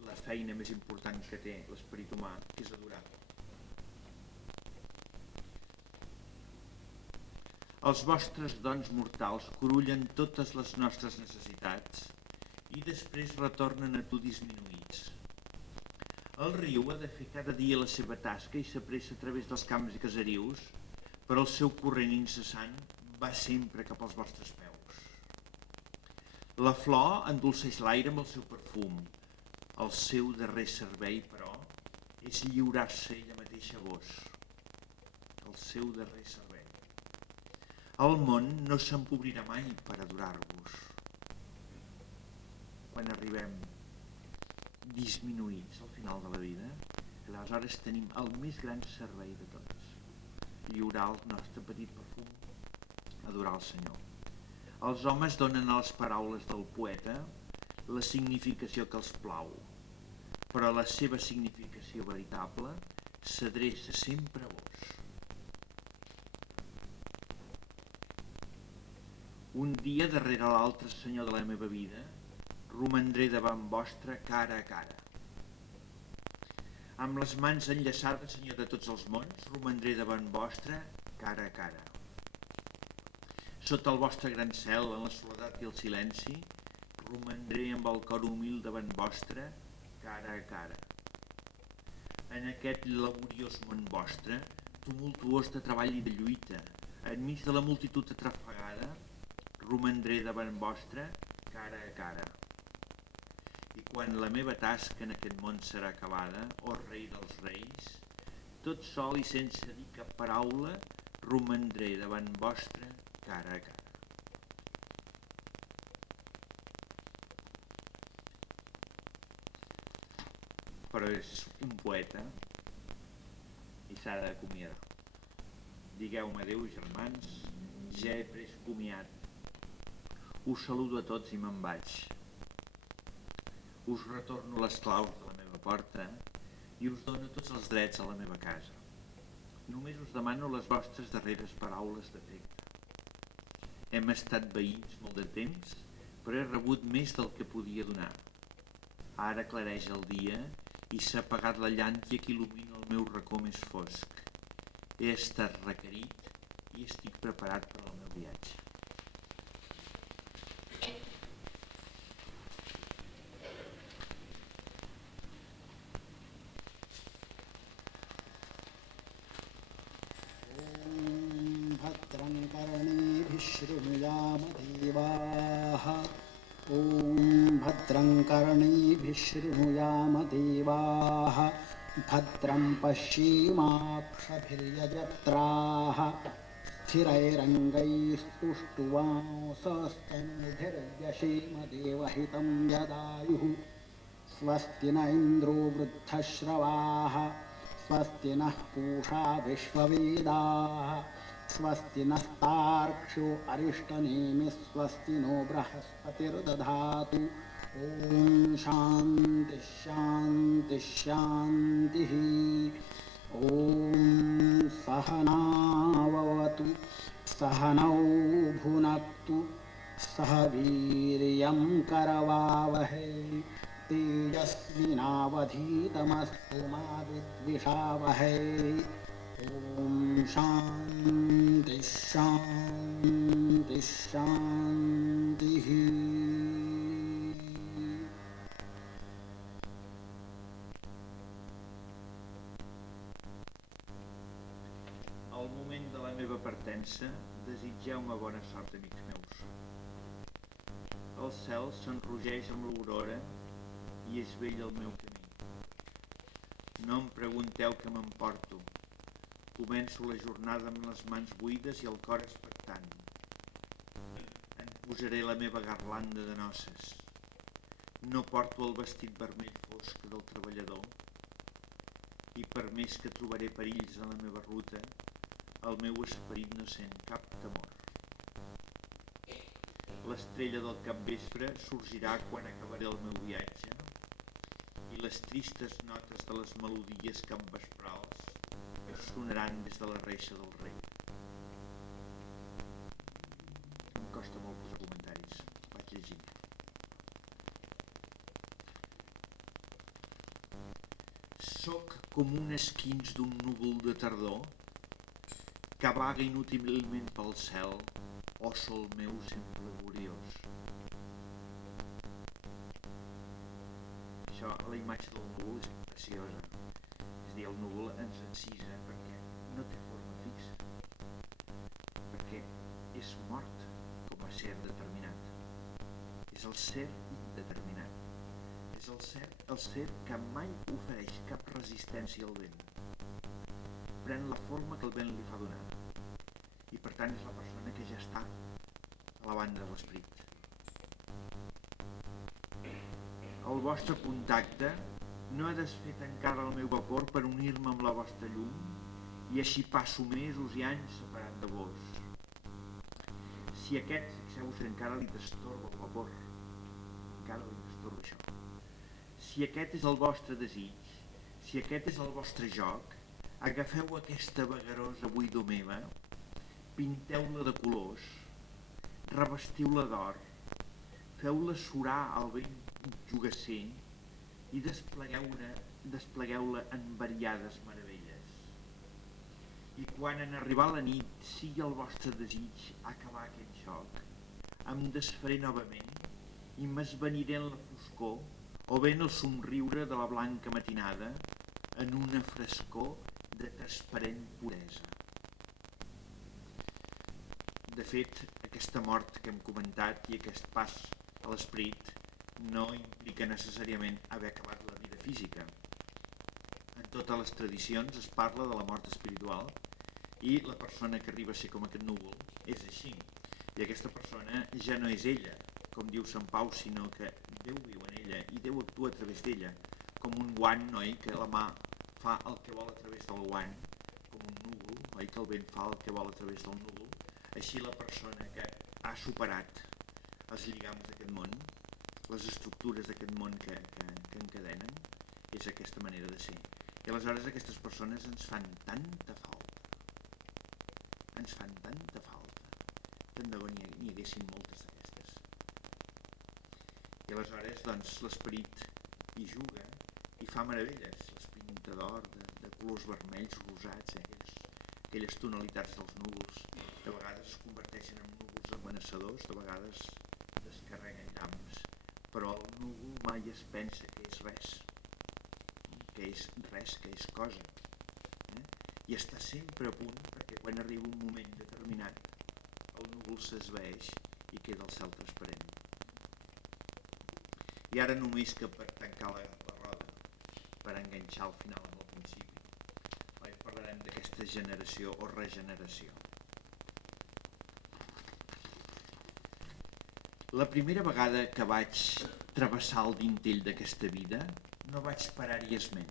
la feina més important que té l'esperit humà, que és adorar. Els vostres dons mortals corullen totes les nostres necessitats i després retornen a tu disminuïts. El riu ha de fer cada dia la seva tasca i s'apressa a través dels camps i caserius, però el seu corrent incessant va sempre cap als vostres peus. La flor endolceix l'aire amb el seu perfum. El seu darrer servei, però, és lliurar-se ella mateixa a vos. El seu darrer servei. El món no s'empobrirà mai per adorar-vos. Quan arribem disminuïts al final de la vida, aleshores tenim el més gran servei de tots. Lliurar el nostre petit perfum, adorar el Senyor. Els homes donen a les paraules del poeta la significació que els plau, però la seva significació veritable s'adreça sempre a vos. Un dia darrere l'altre, Senyor de la meva vida, romandré davant vostre cara a cara. Amb les mans enllaçades, Senyor de tots els mons, romandré davant vostre cara a cara. Sota el vostre gran cel, en la soledat i el silenci, romandré amb el cor humil davant vostre cara a cara. En aquest laboriós món vostre, tumultuós de treball i de lluita, enmig de la multitud atrafegada, romandré davant vostre cara a cara. I quan la meva tasca en aquest món serà acabada, ó rei dels reis, tot sol i sense dir cap paraula, romandré davant vostre cara a cara. Però és un poeta i s'ha d'acomiadar. Digueu-me adéu, germans, ja he pres comiat. Us saludo a tots i me'n vaig. Us retorno les claus de la meva porta i us dono tots els drets a la meva casa. Només us demano les vostres darreres paraules d'afecte. Hem estat veïns molt de temps, però he rebut més del que podia donar. Ara clareja el dia i s'ha apagat la llàntia que il·lumina el meu racó més fosc. He estat requerit i estic preparat per al meu viatge. भद्रं कर्णेभिः शृणुयाम देवाः ॐ भद्रं कर्णेभिः शृणुयाम देवाः भद्रं पश्येमाक्षभिर्यजत्राः स्थिरैरङ्गैस्तुष्टुवांसस्तनूभिर्यशेम देवहितं यदायुः स्वस्ति न इन्द्रो वृद्धश्रवाः स्वस्ति नः पूषा विश्ववेदाः स्वस्ति नस्तार्क्ष्यो अरिष्टनेमि स्वस्ति नो बृहस्पतिर्दधातु ॐ शान्ति शान्ति शान्तिः ॐ सहनावतु सहनौ भुनक्तु सह वीर्यं करवावहै तेजस्विनावधीतमस्तु मा विद्विषावहै ॐ शान्ति शान्ति शान्तिः Al moment de la meva partença, desitgeu-me bona sort, amics meus. El cel s'enrogeix amb l'aurora i és vell el meu camí. No em pregunteu què m'emporto. Començo la jornada amb les mans buides i el cor expectant. posaré la meva garlanda de noces. No porto el vestit vermell fosc del treballador i per més que trobaré perills en la meva ruta, el meu esperit no sent cap temor. L'estrella del capvespre sorgirà quan acabaré el meu viatge i les tristes notes de les melodies capvesprals sonaran des de la reixa del rei. Em costa molt posar comentaris, vaig llegint. Soc com un esquins d'un núvol de tardor que vaga inútilment pel cel, o sol meu sempre gloriós. Això, la imatge del núvol és preciosa. És a dir, el núvol ens encisa perquè no té forma fixa, perquè és mort com a ser determinat. És el ser indeterminat. És el ser que mai ofereix cap resistència al vent. Pren la forma que el vent li fa donar. I per tant és la persona que ja està a la banda de l'esperit. El vostre contacte no ha desfet encara el meu vapor per unir-me amb la vostra llum i així passo mesos i anys separat de vos. Si aquest, fixeu-vos, encara li destorba el vapor, encara li destorba això. Si aquest és el vostre desig, si aquest és el vostre joc, agafeu aquesta vagarosa buidor meva, pinteu-la de colors, revestiu-la d'or, feu-la surar al vent jugasser i desplegueu-la en variades meravelles. I quan en arribar la nit sigui el vostre desig acabar aquest joc, em desfaré novament i m'esvaniré en la foscor o ben el somriure de la blanca matinada en una frescor de transparent puresa. De fet, aquesta mort que hem comentat i aquest pas a l'esperit no implica necessàriament haver acabat la vida física. En totes les tradicions es parla de la mort espiritual i la persona que arriba a ser com aquest núvol és així. I aquesta persona ja no és ella, com diu Sant Pau, sinó que Déu viu en ella i Déu actua a través d'ella, com un guant, oi, que la mà fa el que vol a través del guant, com un núvol, oi, que el vent fa el que vol a través del núvol. Així la persona que ha superat els lligams d'aquest món, les estructures d'aquest món que encadenen, és aquesta manera de ser. I aleshores aquestes persones ens fan tanta falta. Ens fan tanta falta. Tant de bo n'hi haguessin moltes d'aquestes. I aleshores, doncs, l'esperit hi juga i fa meravelles. Les pinta d'or, de colors vermells, rosats, aquelles tonalitats dels núvols. De vegades es converteixen en núvols amenaçadors, de vegades descarreguen llamps, però el núvol mai es pensa que és res, que és cosa. I està sempre a punt perquè quan arriba un moment determinat el núvol s'esvaeix i queda el cel transparent. I ara només que per tancar la roda, per enganxar al final amb el principi, parlarem d'aquesta generació o regeneració. La primera vegada que vaig travessar el dintell d'aquesta vida no vaig parar-hi esment.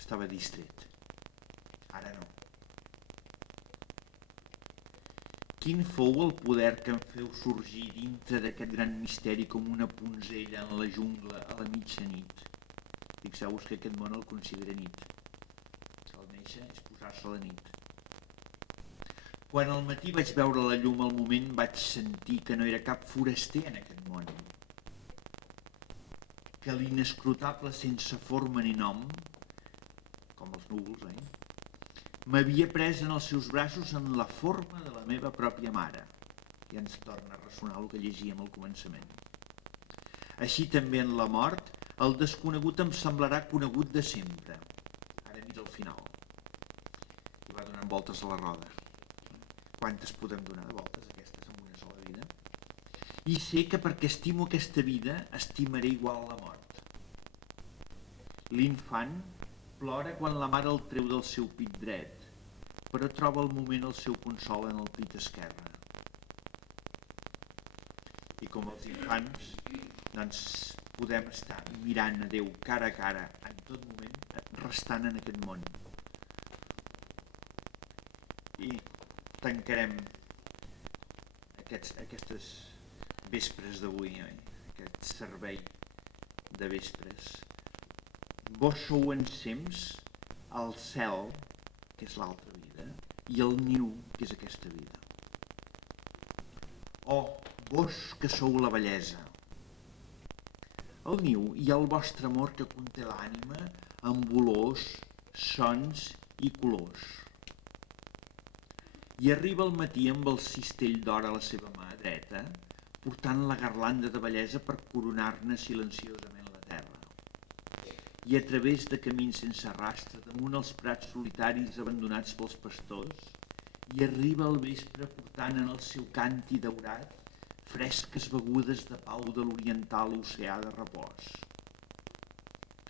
Estava distret. Ara no. Quin fou el poder que em feu sorgir dintre d'aquest gran misteri com una punzella en la jungla a la mitjanit? Fixeu-vos que aquest món el considera nit. El néixer és posar-se a la nit. Quan al matí vaig veure la llum al moment vaig sentir que no era cap foraster en aquest món. Que l'inescrutable sense forma ni nom, com els núvols, m'havia pres en els seus braços en la forma de la meva pròpia mare. Ja ens torna a ressonar el que llegíem al començament. Així també en la mort, el desconegut em semblarà conegut de sempre. Ara mira al final. I va donant voltes a la roda. Quantes podem donar de voltes aquestes en una sola vida? I sé que perquè estimo aquesta vida, estimaré igual la mort. L'infant plora quan la mare el treu del seu pit dret, però troba al moment el seu consol en el pit esquerre. I com els infants, doncs podem estar mirant a Déu cara a cara en tot moment, restant en aquest món. I tancarem aquestes vespres d'avui, aquest servei de vespres. Vos sou ensems al cel, que és l'altra vida, i el niu, que és aquesta vida. Oh, vos que sou la bellesa. Al niu hi ha el vostre amor que conté l'ànima amb olors, sons i colors. I arriba el matí amb el cistell d'or a la seva mà dreta, portant la garlanda de bellesa per coronar-ne silenciosament la terra. I a través de camins sense rastre, damunt els prats solitaris abandonats pels pastors, i arriba al vespre portant en el seu canti daurat fresques begudes de pau de l'oriental oceà de repòs.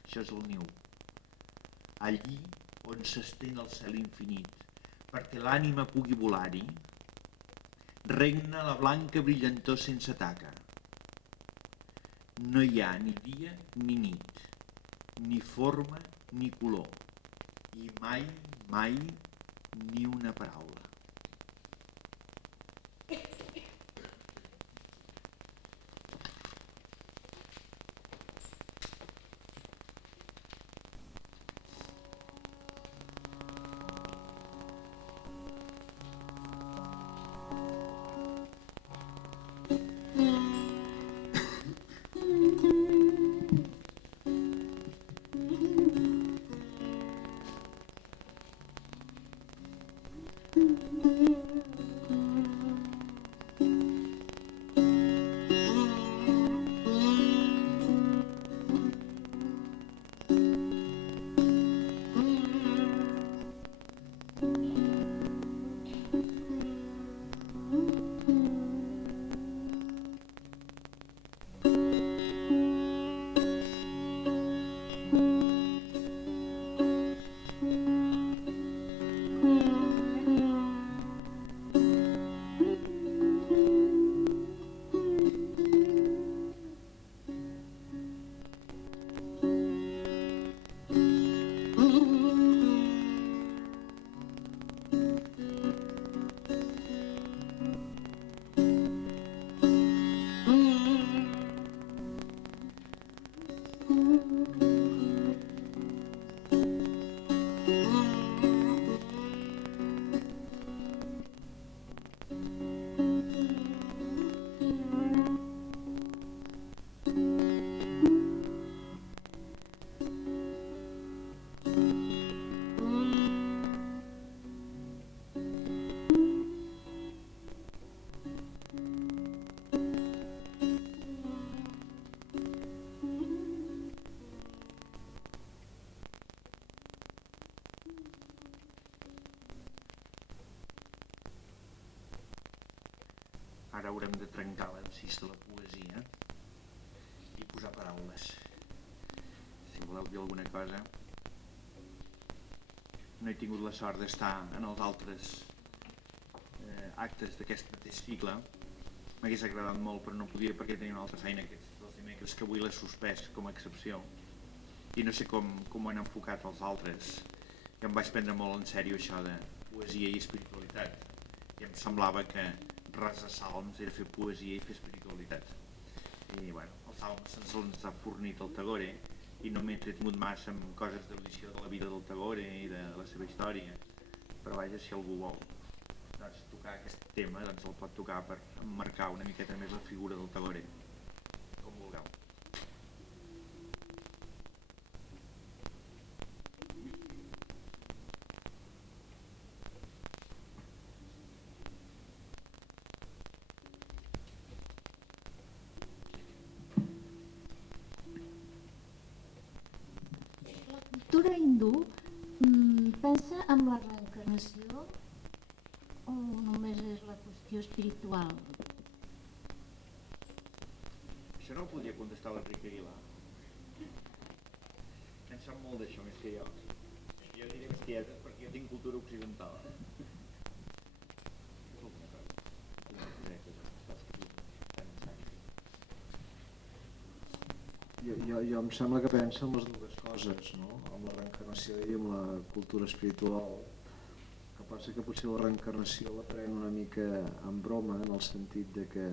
Això és el niu. Allí on s'estén el cel infinit, perquè l'ànima pugui volar-hi, regna la blanca brillantor sense taca. No hi ha ni dia ni nit, ni forma ni color, i mai, mai, ni una paraula. Ara haurem de trencar l'encís de la poesia i posar paraules. Si voleu dir alguna cosa... No he tingut la sort d'estar en els altres actes d'aquest mateix cicle. M'hagués agradat molt, però no podia perquè tenia una altra feina aquests dos dimecres, que avui l'he suspès com a excepció. I no sé com ho han enfocat els altres. Jo em vaig prendre molt en sèrio això de poesia i espiritualitat. I em semblava que resar salms era fer poesia i fer espiritualitat. I bueno, els salms ens ha fornit el Tagore i no m'he entretingut massa amb coses d'audició de la vida del Tagore i de la seva història, però vaja, si algú vol tocar aquest tema, doncs el pot tocar per emmarcar una miqueta més la figura del Tagore, com vulgueu. La cultura hindú pensa en la reencarnació o només és la qüestió espiritual? Això no ho podia contestar l'Enric Aguilar. En sap molt d'això més que jo. Jo diré bestietes perquè perquè jo tinc cultura occidental. Jo em sembla que pensa en les dues coses, no? Amb la reencarnació i amb la cultura espiritual. El que passa que potser la reencarnació la pren una mica en broma, en el sentit de que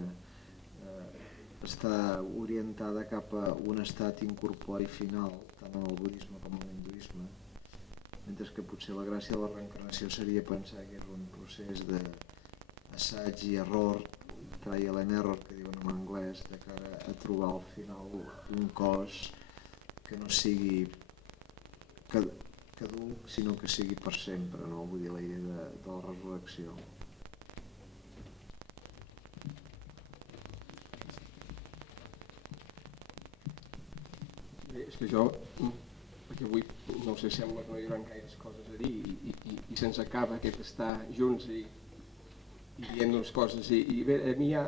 està orientada cap a un estat incorpori final, tant en el budisme com en l'hinduisme, mentre que potser la gràcia de la reencarnació seria pensar que és un procés d'assaig i error, trial and error, que diuen en anglès, de cara a trobar al final un cos que no sigui caduc, sinó que sigui per sempre, no? Vull dir, la idea de la resurrecció. Bé, és que jo, perquè avui no sé, sembla que no hi haurà gaires coses a dir i se'ns acaba aquest estar junts i dient unes coses i bé, a mi ja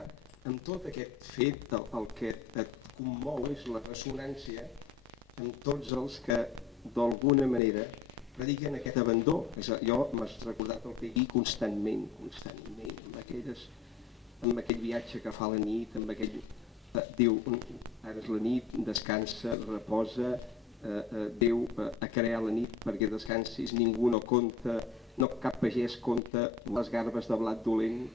amb tot aquest fet el que et commou és la ressonància amb tots els que d'alguna manera prediquen aquest abandó. Jo m'has recordat el que dic constantment amb aquell viatge que fa a la nit, amb aquell diu, ara és la nit, descansa, reposa, Déu ha creat la nit perquè descansis, ningú no compta, no cap pagès compta les garbes de blat dolent,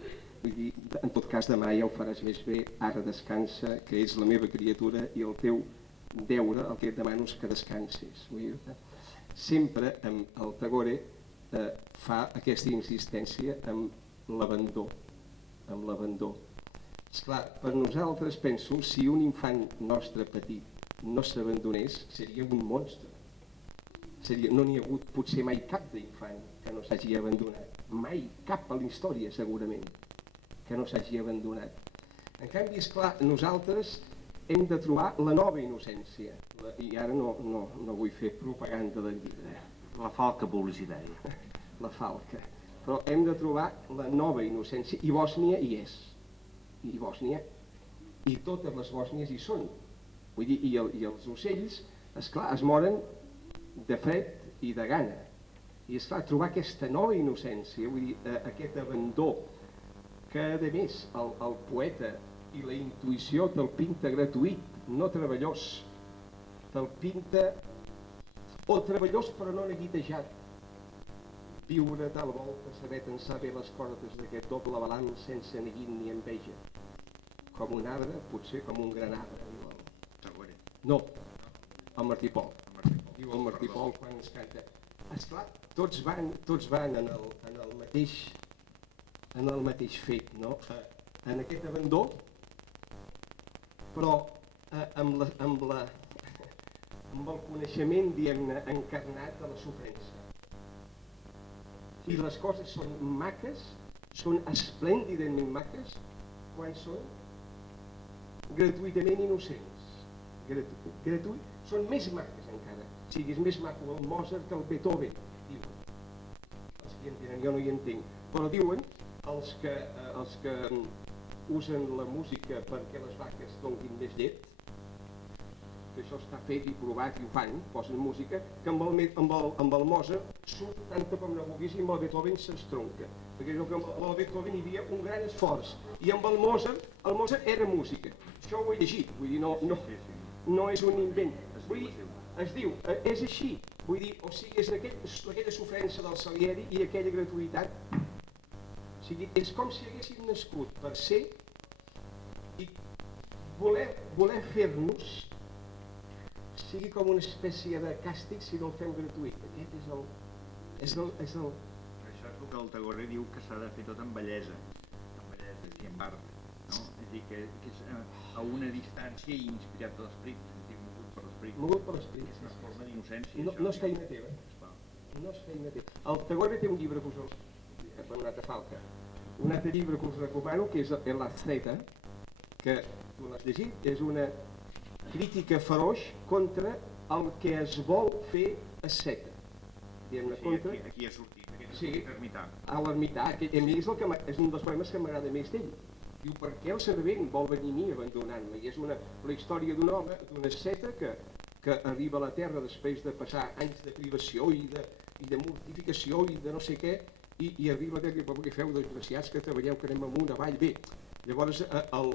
vull dir, en tot cas demà ja ho faràs més bé, ara descansa, que ets la meva criatura i el teu deure, el que et demano és que descansis. Vull dir, sempre el Tagore fa aquesta insistència amb l'abandó, Esclar, per nosaltres penso, si un infant nostre petit no s'abandonés, seria un monstre. No n'hi ha hagut potser mai cap d'infant que no s'hagi abandonat. Mai, cap a la història segurament, que no s'hagi abandonat. En canvi, esclar, nosaltres hem de trobar la nova innocència. I ara no vull fer propaganda del llibre. La falca publicitària. La falca. Però hem de trobar la nova innocència. I Bòsnia hi és. I Bòsnia. I totes les Bòsnies hi són. Vull dir, i els ocells, esclar, es moren de fred i de gana. I esclar, trobar aquesta nova innocència, vull dir, aquest abandó, que a més el poeta i la intuïció te'l pinta gratuït, no treballós. Te'l pinta, o treballós però no neguitejat. Viure a tal volta, saber tensar bé les cordes d'aquest doble balanç sense neguit ni enveja. Com un arbre, potser com un gran arbre. No, el Martí Pol. Diu el Martí Pol quan es canta. Esclar, tots van en el mateix fet, no? En aquest abandó, però amb el coneixement, diguem-ne, encarnat de la sofrença. I les coses són maques, són esplèndidament maques, quan són gratuïtament innocents. Gratuït, són més maques encara. Siguis més maco el Mozart que el Beethoven, diuen. Els que hi entenen, jo no hi entenc. Però diuen els que usen la música perquè les vaques donin més llet, que això està fet i provat i ho fan, posen música, que amb el Mozart surt tanta com no vulguis i amb el Beethoven s'estronca. Perquè amb el Beethoven hi havia un gran esforç. I amb el Mozart era música. Això ho he llegit, vull dir, no és un invent. Vull dir, es diu, és així. Vull dir, o sigui, és aquella sofrença del Salieri i aquella gratuïtat. O sigui, és com si haguéssim nascut per ser i voler fer-nos sigui com una espècie de càstig si no el fem gratuït. Aquest és el... Això és el que el Tagore diu que s'ha de fer tot amb bellesa, i amb art. No? És a dir, que és a una distància i inspirat per l'esperit, mogut per l'esperit. Mogut per l'esperit. És una forma d'innocència. No és feina teva. No és feina teva. El Tagore té un llibre que una altra falca. Un altre llibre que us recomano, que és El Asceta, que tu l'has llegit, és una crítica feroix contra el que es vol fer asceta. Aquí ha sortit, aquest ermità. L'ermità, a mi és un dels poemes que m'agrada més d'ell. Diu, per què el servent vol venir a mi abandonant-me? I és la història d'un home, d'un asceta que arriba a la terra després de passar anys de privació i i de mortificació i de no sé què, i arriba que què feu, desgraciats, que treballeu, que anem amunt, avall, bé. Llavors el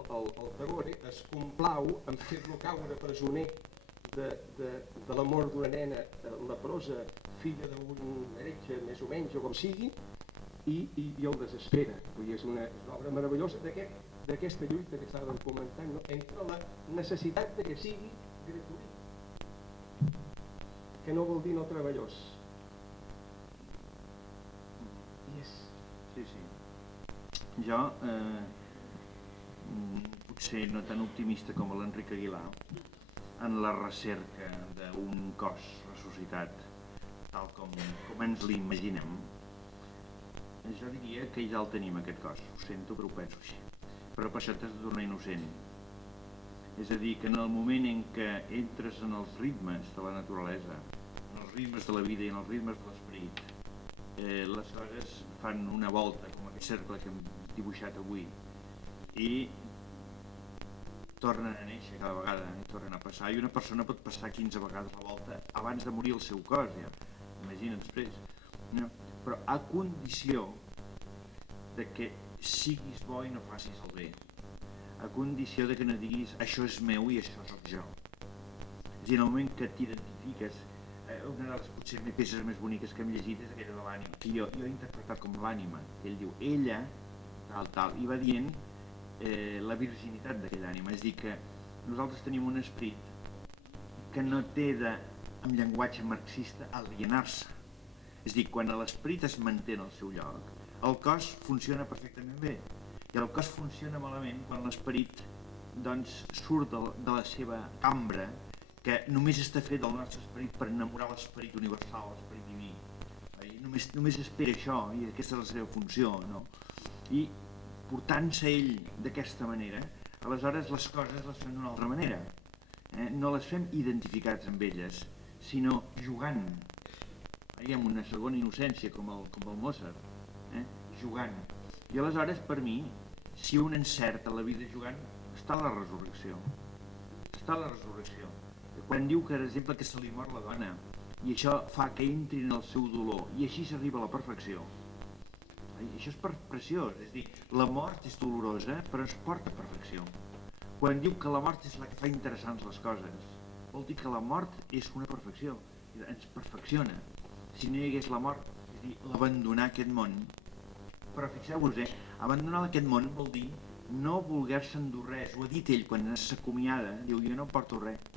Tagore es complau en fer-lo caure presoner de l'amor d'una nena leprosa, filla d'un heretge més o menys, o com sigui, i el desespera. Vull dir, és una obra meravellosa d'aquesta lluita que estàvem comentant, no? Entre la necessitat de que sigui gratuït, que no vol dir no treballós. Sí. Jo, potser no tan optimista com l'Enric Aguilar, en la recerca d'un cos ressuscitat, tal com ens l'imaginem, jo diria que ja el tenim, aquest cos. Ho sento, però ho penso així. Però per això t'has de tornar innocent. És a dir, que en el moment en què entres en els ritmes de la naturalesa, en els ritmes de la vida i en els ritmes de l'esperit, les coses fan una volta, com aquest cercle que hem dibuixat avui, i tornen a néixer cada vegada, i tornen a passar, i una persona pot passar 15 vegades la volta abans de morir el seu cos, ja. Imagina't després. No? Però a condició de que siguis bo i no facis el bé, a condició de que no diguis això és meu i això sóc jo. És a dir, en el moment que t'identifiques, una de les potser peces més boniques que hem llegit és aquella de l'ànima, que jo he interpretat com l'ànima, que ell diu, ella, tal, i va dient la virginitat d'aquella ànima, és a dir, que nosaltres tenim un esperit que no té de, en llenguatge marxista, alienar-se. És a dir, quan l'esperit es manté en el seu lloc, el cos funciona perfectament bé, i el cos funciona malament quan l'esperit doncs, surt de la seva cambra, que només està fet del nostre esperit per enamorar l'esperit universal, l'esperit diví. Només espera això, i aquesta és la seva funció, no? I portant-se ell d'aquesta manera, aleshores les coses les fem d'una altra manera. No les fem identificats amb elles, sinó jugant. Amb una segona innocència, com el Mozart, jugant. I aleshores, per mi, si un encerta la vida jugant, està la resurrecció. Està la resurrecció. Quan diu, per exemple, que se li mor la dona, i això fa que entri en el seu dolor, i així s'arriba a la perfecció. Això és preciós, és a dir, la mort és dolorosa, però ens porta a perfecció. Quan diu que la mort és la que fa interessants les coses, vol dir que la mort és una perfecció, ens perfecciona. Si no hi hagués la mort, és a dir, l'abandonar aquest món. Però fixeu-vos, abandonar aquest món vol dir no voler-se endur res. Ho ha dit ell quan s'acomiada, diu, jo no em porto res.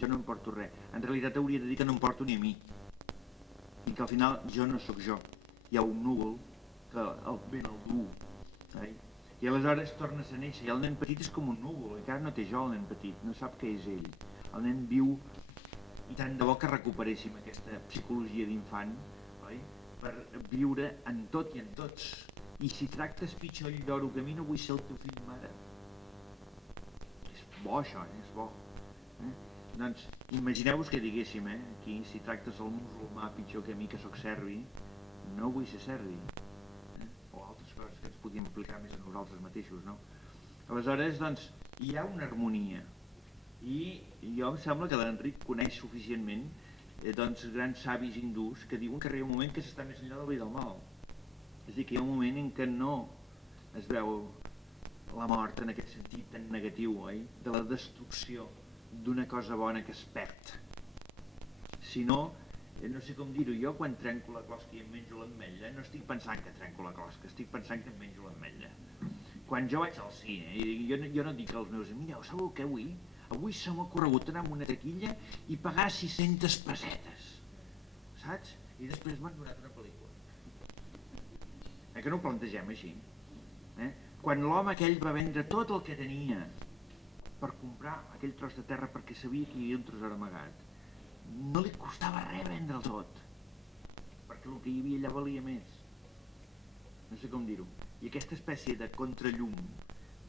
Jo no em porto res. En realitat hauria de dir que no em porto ni a mi. I que al final jo no sóc jo. Hi ha un núvol que el vent el duu. I aleshores tornes a néixer. I el nen petit és com un núvol. Encara no té jo el nen petit. No sap què és ell. El nen viu, i tant de bo que recuperéssim aquesta psicologia d'infant, per viure en tot i en tots. I si tractes pitjor el lloro que a mi no vull ser el teu fill mare. És bo això, és bo. Doncs imagineu-vos que diguéssim, aquí, si tractes el musulmà pitjor que a mi que sóc serbi, no vull ser serbi. O altres coses que ens podíem aplicar més a nosaltres mateixos, no? Aleshores, doncs, hi ha una harmonia. I jo em sembla que l'Enric coneix suficientment grans savis hindús que diuen que arriba un moment que s'està més enllà del bé i del mal. És a dir, que hi ha un moment en què no es veu la mort en aquest sentit tan negatiu, de la destrucció d'una cosa bona que es perd. Si no, no sé com dir-ho, jo quan trenco la closca i em menjo l'ametlla, no estic pensant que trenco la closca, estic pensant que em menjo l'ametlla. Quan jo vaig al cine, jo no dic als meus amics, mireu, sabeu què avui? Avui se m'ha corregut anar amb una taquilla i pagar 600 pessetes, saps? I després m'han donat una pel·lícula. Que no ho plantegem així? Quan l'home aquell va vendre tot el que tenia per comprar aquell tros de terra perquè sabia que hi havia un tresor amagat, no li costava res vendre'l tot, perquè el que hi havia allà valia més. No sé com dir-ho. I aquesta espècie de contrallum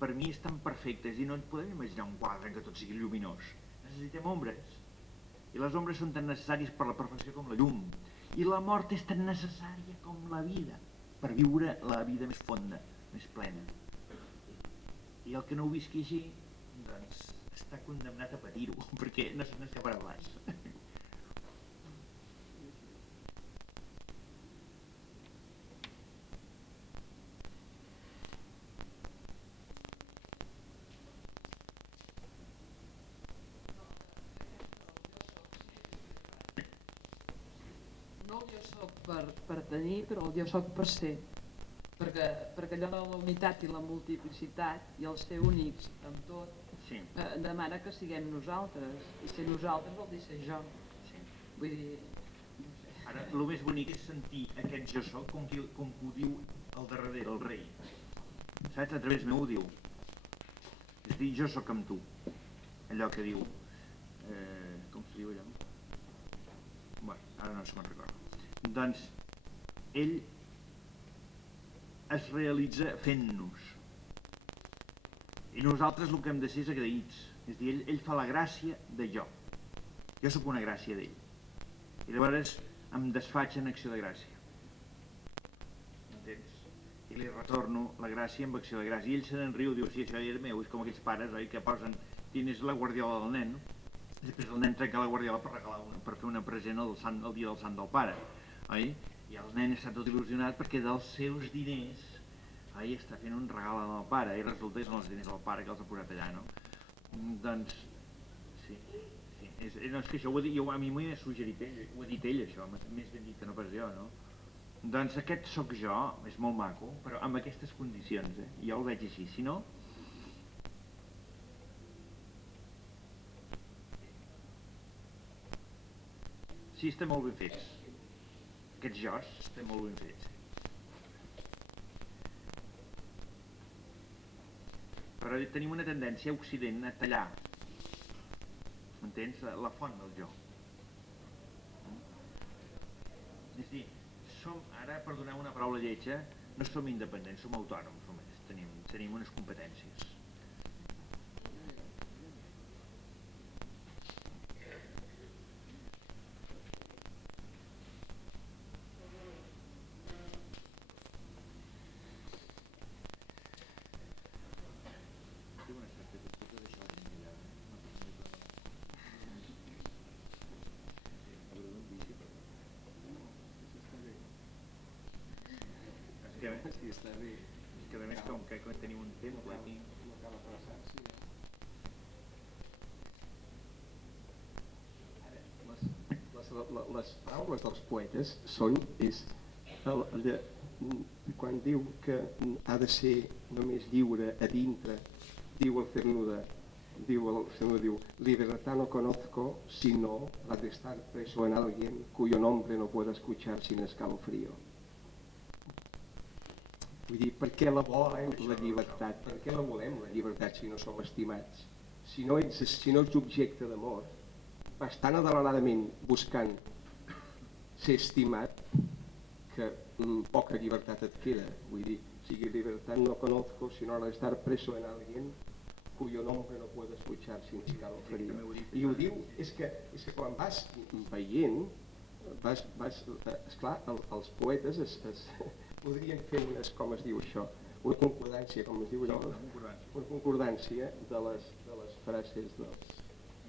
per mi és tan perfecte, és a dir, no ens podem imaginar un quadre en què tot sigui lluminós. Necessitem ombres. I les ombres són tan necessàries per la perfecció com la llum. I la mort és tan necessària com la vida, per viure la vida més fonda, més plena. I el que no ho visqui així, doncs està condemnat a patir-ho, perquè no se n'escaparà pas. jo soc per tenir, però el jo soc per ser. Perquè allò de la unitat i la multiplicitat i el ser únics amb tot Sí. demana que siguem nosaltres. I ser nosaltres vol dir ser jo. Sí. Vull dir, Ara, el més bonic és sentir aquest jo soc com que ho diu al darrere, el rei. Saps? A través meu ho diu. És a dir, jo sóc amb tu. Allò que diu... com se diu allò? Bé, ara no se me'n recordo. Doncs, ell es realitza fent-nos. I nosaltres el que hem de ser és agraïts. És a dir, ell fa la gràcia de jo. Jo sóc una gràcia d'ell. I llavors em desfaig en acció de gràcia. Entens? I li retorno la gràcia amb acció de gràcia. I ell se n'enriu, diu, sí, això ja era meu. És com aquells pares, oi, que posen dins la guardiola del nen, i després el nen trenca la guardiola per fer una present el dia del sant del pare, oi? I el nen està tot il·lusionat perquè dels seus diners està fent un regal al pare i resulta que són els diners del pare que els ha posat allà, no? Doncs, sí. No, és que això a mi m'ho ha suggerit ell, ho ha dit ell això, més ben dit que no pas jo, no? Doncs aquest sóc jo, és molt maco, però amb aquestes condicions, jo el veig així, si no... Sí, estan molt ben fets. Aquests jos estan molt ben fets. Però tenim una tendència a Occident a tallar, m'entens? La font del jo. És a dir, ara, per donar una paraula lletja, no som independents, som autònoms només, tenim unes competències. Sí, està bé. És que a més com que tenim un temple aquí... No cal apressar-s'hi. Les paraules dels poetes són... Quan diu que ha de ser només lliure a dintre, diu el Cernuda, diu, libertad no conozco, sino la de estar preso en alguien cuyo nombre no puedo escuchar sin escalofrío. Vull dir, per què la volem, la llibertat? Per què la volem, la llibertat, si no som estimats? Si no ets objecte d'amor, vas tan adelanadament buscant ser estimat que poca llibertat et queda. Vull dir, sigui libertad no conozco, sino la de estar preso en alguien cuyo nombre no puedo escuchar sin escalofrío. I ho diu, és que quan vas veient, esclar, els poetes podrien fer com es diu això, una concordància, com es diu allò, una concordància de les frases dels...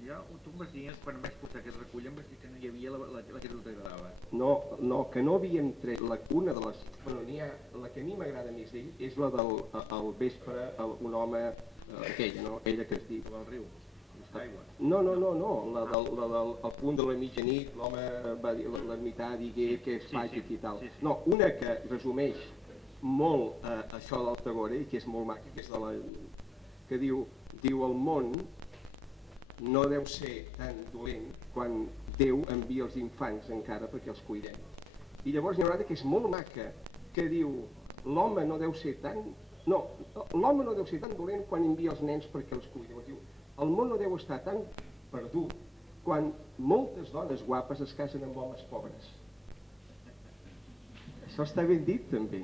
Tu em vas dir, quan em vaig portar aquest recull, em vas dir que no hi havia la que tu t'agradava. No, que no havíem tret una de les... Bueno, la que a mi m'agrada més d'ell és la del vespre, un home, aquella, no? Ella que es diu... El riu, l'aigua. No, la del punt de la mitjanit, l'home va dir, l'ermità digué què es faig aquí i tal. No, una que resumeix molt això del Tagore i que és molt maca, que és de la... que diu el món no deu ser tan dolent quan Déu envia els infants encara perquè els cuidem. I llavors n'hi ha una que és molt maca, que diu l'home no deu ser tan... No, l'home no deu ser tan dolent quan envia els nens perquè els cuidem. Diu, el món no deu estar tan perdut quan moltes dones guapes es casen amb homes pobres. Això està ben dit també.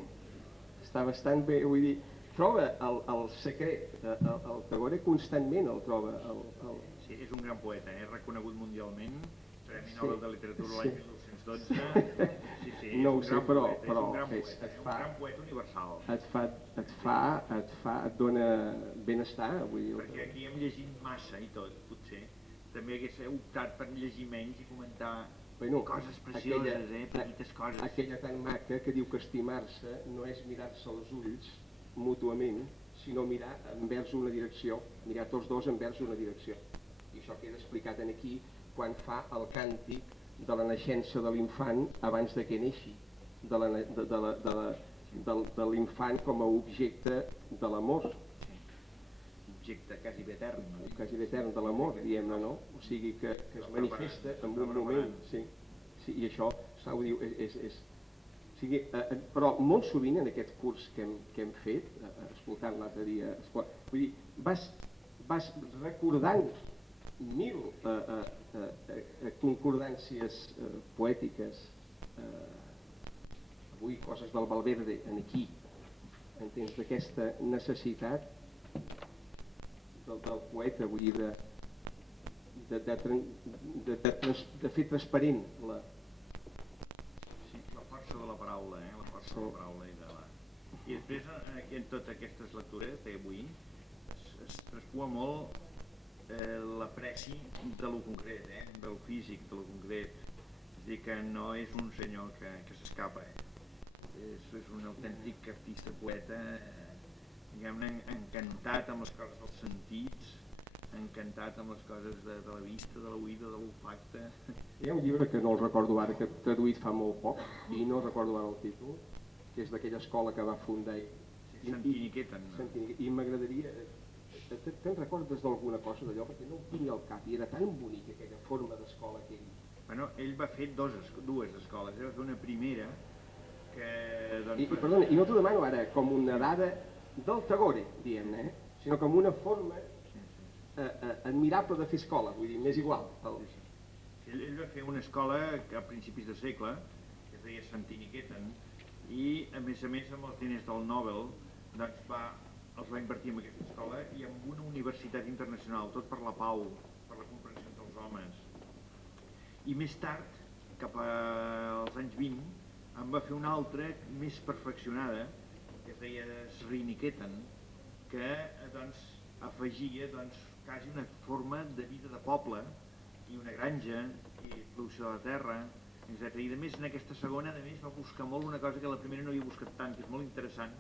Està bastant bé, vull dir, troba el secret, el Tagore constantment el troba. Sí, és un gran poeta, reconegut mundialment, Premi Nobel de Literatura l'any 1912. Sí, no ho sé, però és un gran poeta universal. Et dona benestar, vull dir. Perquè aquí hem llegit massa i tot, potser. També hagués optat per llegir menys i comentar coses precioses, petites coses. Aquella tan maca que diu que estimar-se no és mirar-se als ulls mútuament, sinó mirar envers una direcció, mirar tots dos envers una direcció. I això queda explicat aquí quan fa el càntic de la naixença de l'infant abans de que neixi, de l'infant com a objecte de l'amor, Objecte quasi etern. quasi etern de l'amor, diguem-ne, no? O sigui, que es manifesta en un moment, sí, i això, ho diu, o sigui, però molt sovint en aquest curs que hem fet, escoltant l'altre dia, vull dir, vas recordant mil concordàncies poètiques, avui coses del Valverde aquí, entens, d'aquesta necessitat del poeta, vull dir, de fer transparent la... Sí, la força de la paraula, la força de la paraula i després en totes aquestes lectures d'avui es traspua molt l'apreci de lo concret, del físic, de lo concret. És a dir, que no és un senyor que s'escapa, és un autèntic artista poeta, diguem-ne, encantat amb les coses dels sentits, encantat amb les coses de la vista, de l'oïda, de l'olfacte. Hi ha un llibre que no el recordo ara, que he traduït fa molt poc, i no recordo ara el títol, que és d'aquella escola que va fundar ell. Santiniqueten. I m'agradaria... Te'n recordes d'alguna cosa d'allò? Perquè no ho tinc al cap, i era tan bonic aquella forma d'escola que ell... Bueno, ell va fer dues escoles, va fer una primera que... Perdona, i no t'ho demano ara com una dada del Tagore, diguem-ne, sinó com una forma admirable de fer escola, vull dir, m'és igual. Ell va fer una escola a principis de segle, que es deia Santiniqueten, i a més amb els diners del Nobel doncs els va invertir en aquesta escola i en una universitat internacional, tot per la pau, per la comprensió entre els homes. I més tard, cap als anys 20, en va fer una altra més perfeccionada, que es deia Sriniketan, que doncs, afegia quasi una forma de vida de poble i una granja i producció de la terra, etc. I a més en aquesta segona va buscar molt una cosa que la primera no havia buscat tant, que és molt interessant,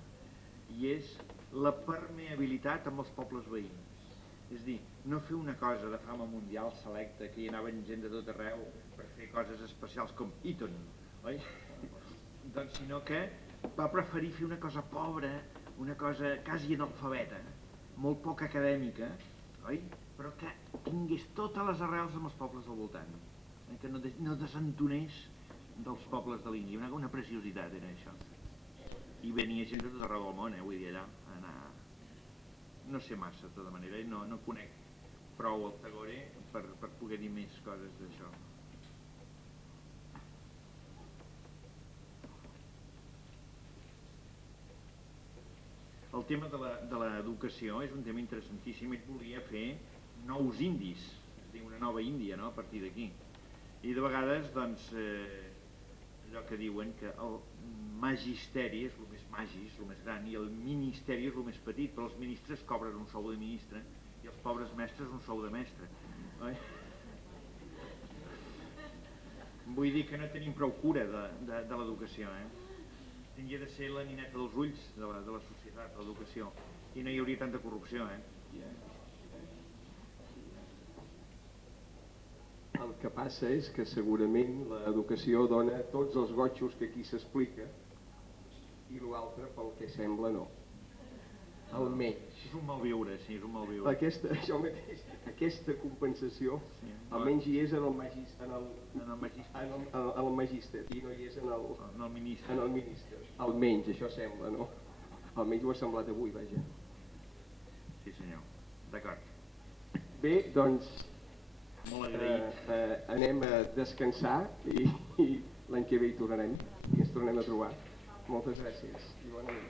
i és la permeabilitat amb els pobles veïns. És a dir, no fer una cosa de fama mundial selecta, que hi anaven gent de tot arreu per fer coses especials com Eton, oi? Doncs sinó que va preferir fer una cosa pobra, una cosa quasi analfabeta, molt poc acadèmica, oi? Però que tingués totes les arrels amb els pobles del voltant, que no desentonés dels pobles de l'Índia, una preciositat era això. I venia gent de tot arreu del món, vull dir, allà, anar... No sé massa, de tota manera, no conec prou el Tagore per poder dir més coses d'això. El tema de l'educació és un tema interessantíssim. Ell volia fer nous indis, és a dir, una nova Índia, no?, a partir d'aquí. I de vegades, doncs, allò que diuen que el magisteri és el més magis, el més gran, i el ministeri és el més petit, però els ministres cobren un sou de ministre i els pobres mestres un sou de mestre. Vull dir que no tenim prou cura de l'educació, Hauria de ser la nineta dels ulls de la societat, l'educació, i no hi hauria tanta corrupció, El que passa és que segurament l'educació dona tots els gotxos que aquí s'explica i l'altre, pel que sembla, no. Almenys. És un malviure, sí, és un malviure. Aquesta compensació, almenys hi és en el magíster i no hi és en el ministre. Almenys, això sembla, no? Almenys ho ha semblat avui, vaja. Sí, senyor. D'acord. Bé, doncs, molt agraït. Anem a descansar i l'any que ve hi tornarem i ens tornem a trobar. Moltes gràcies i bona nit.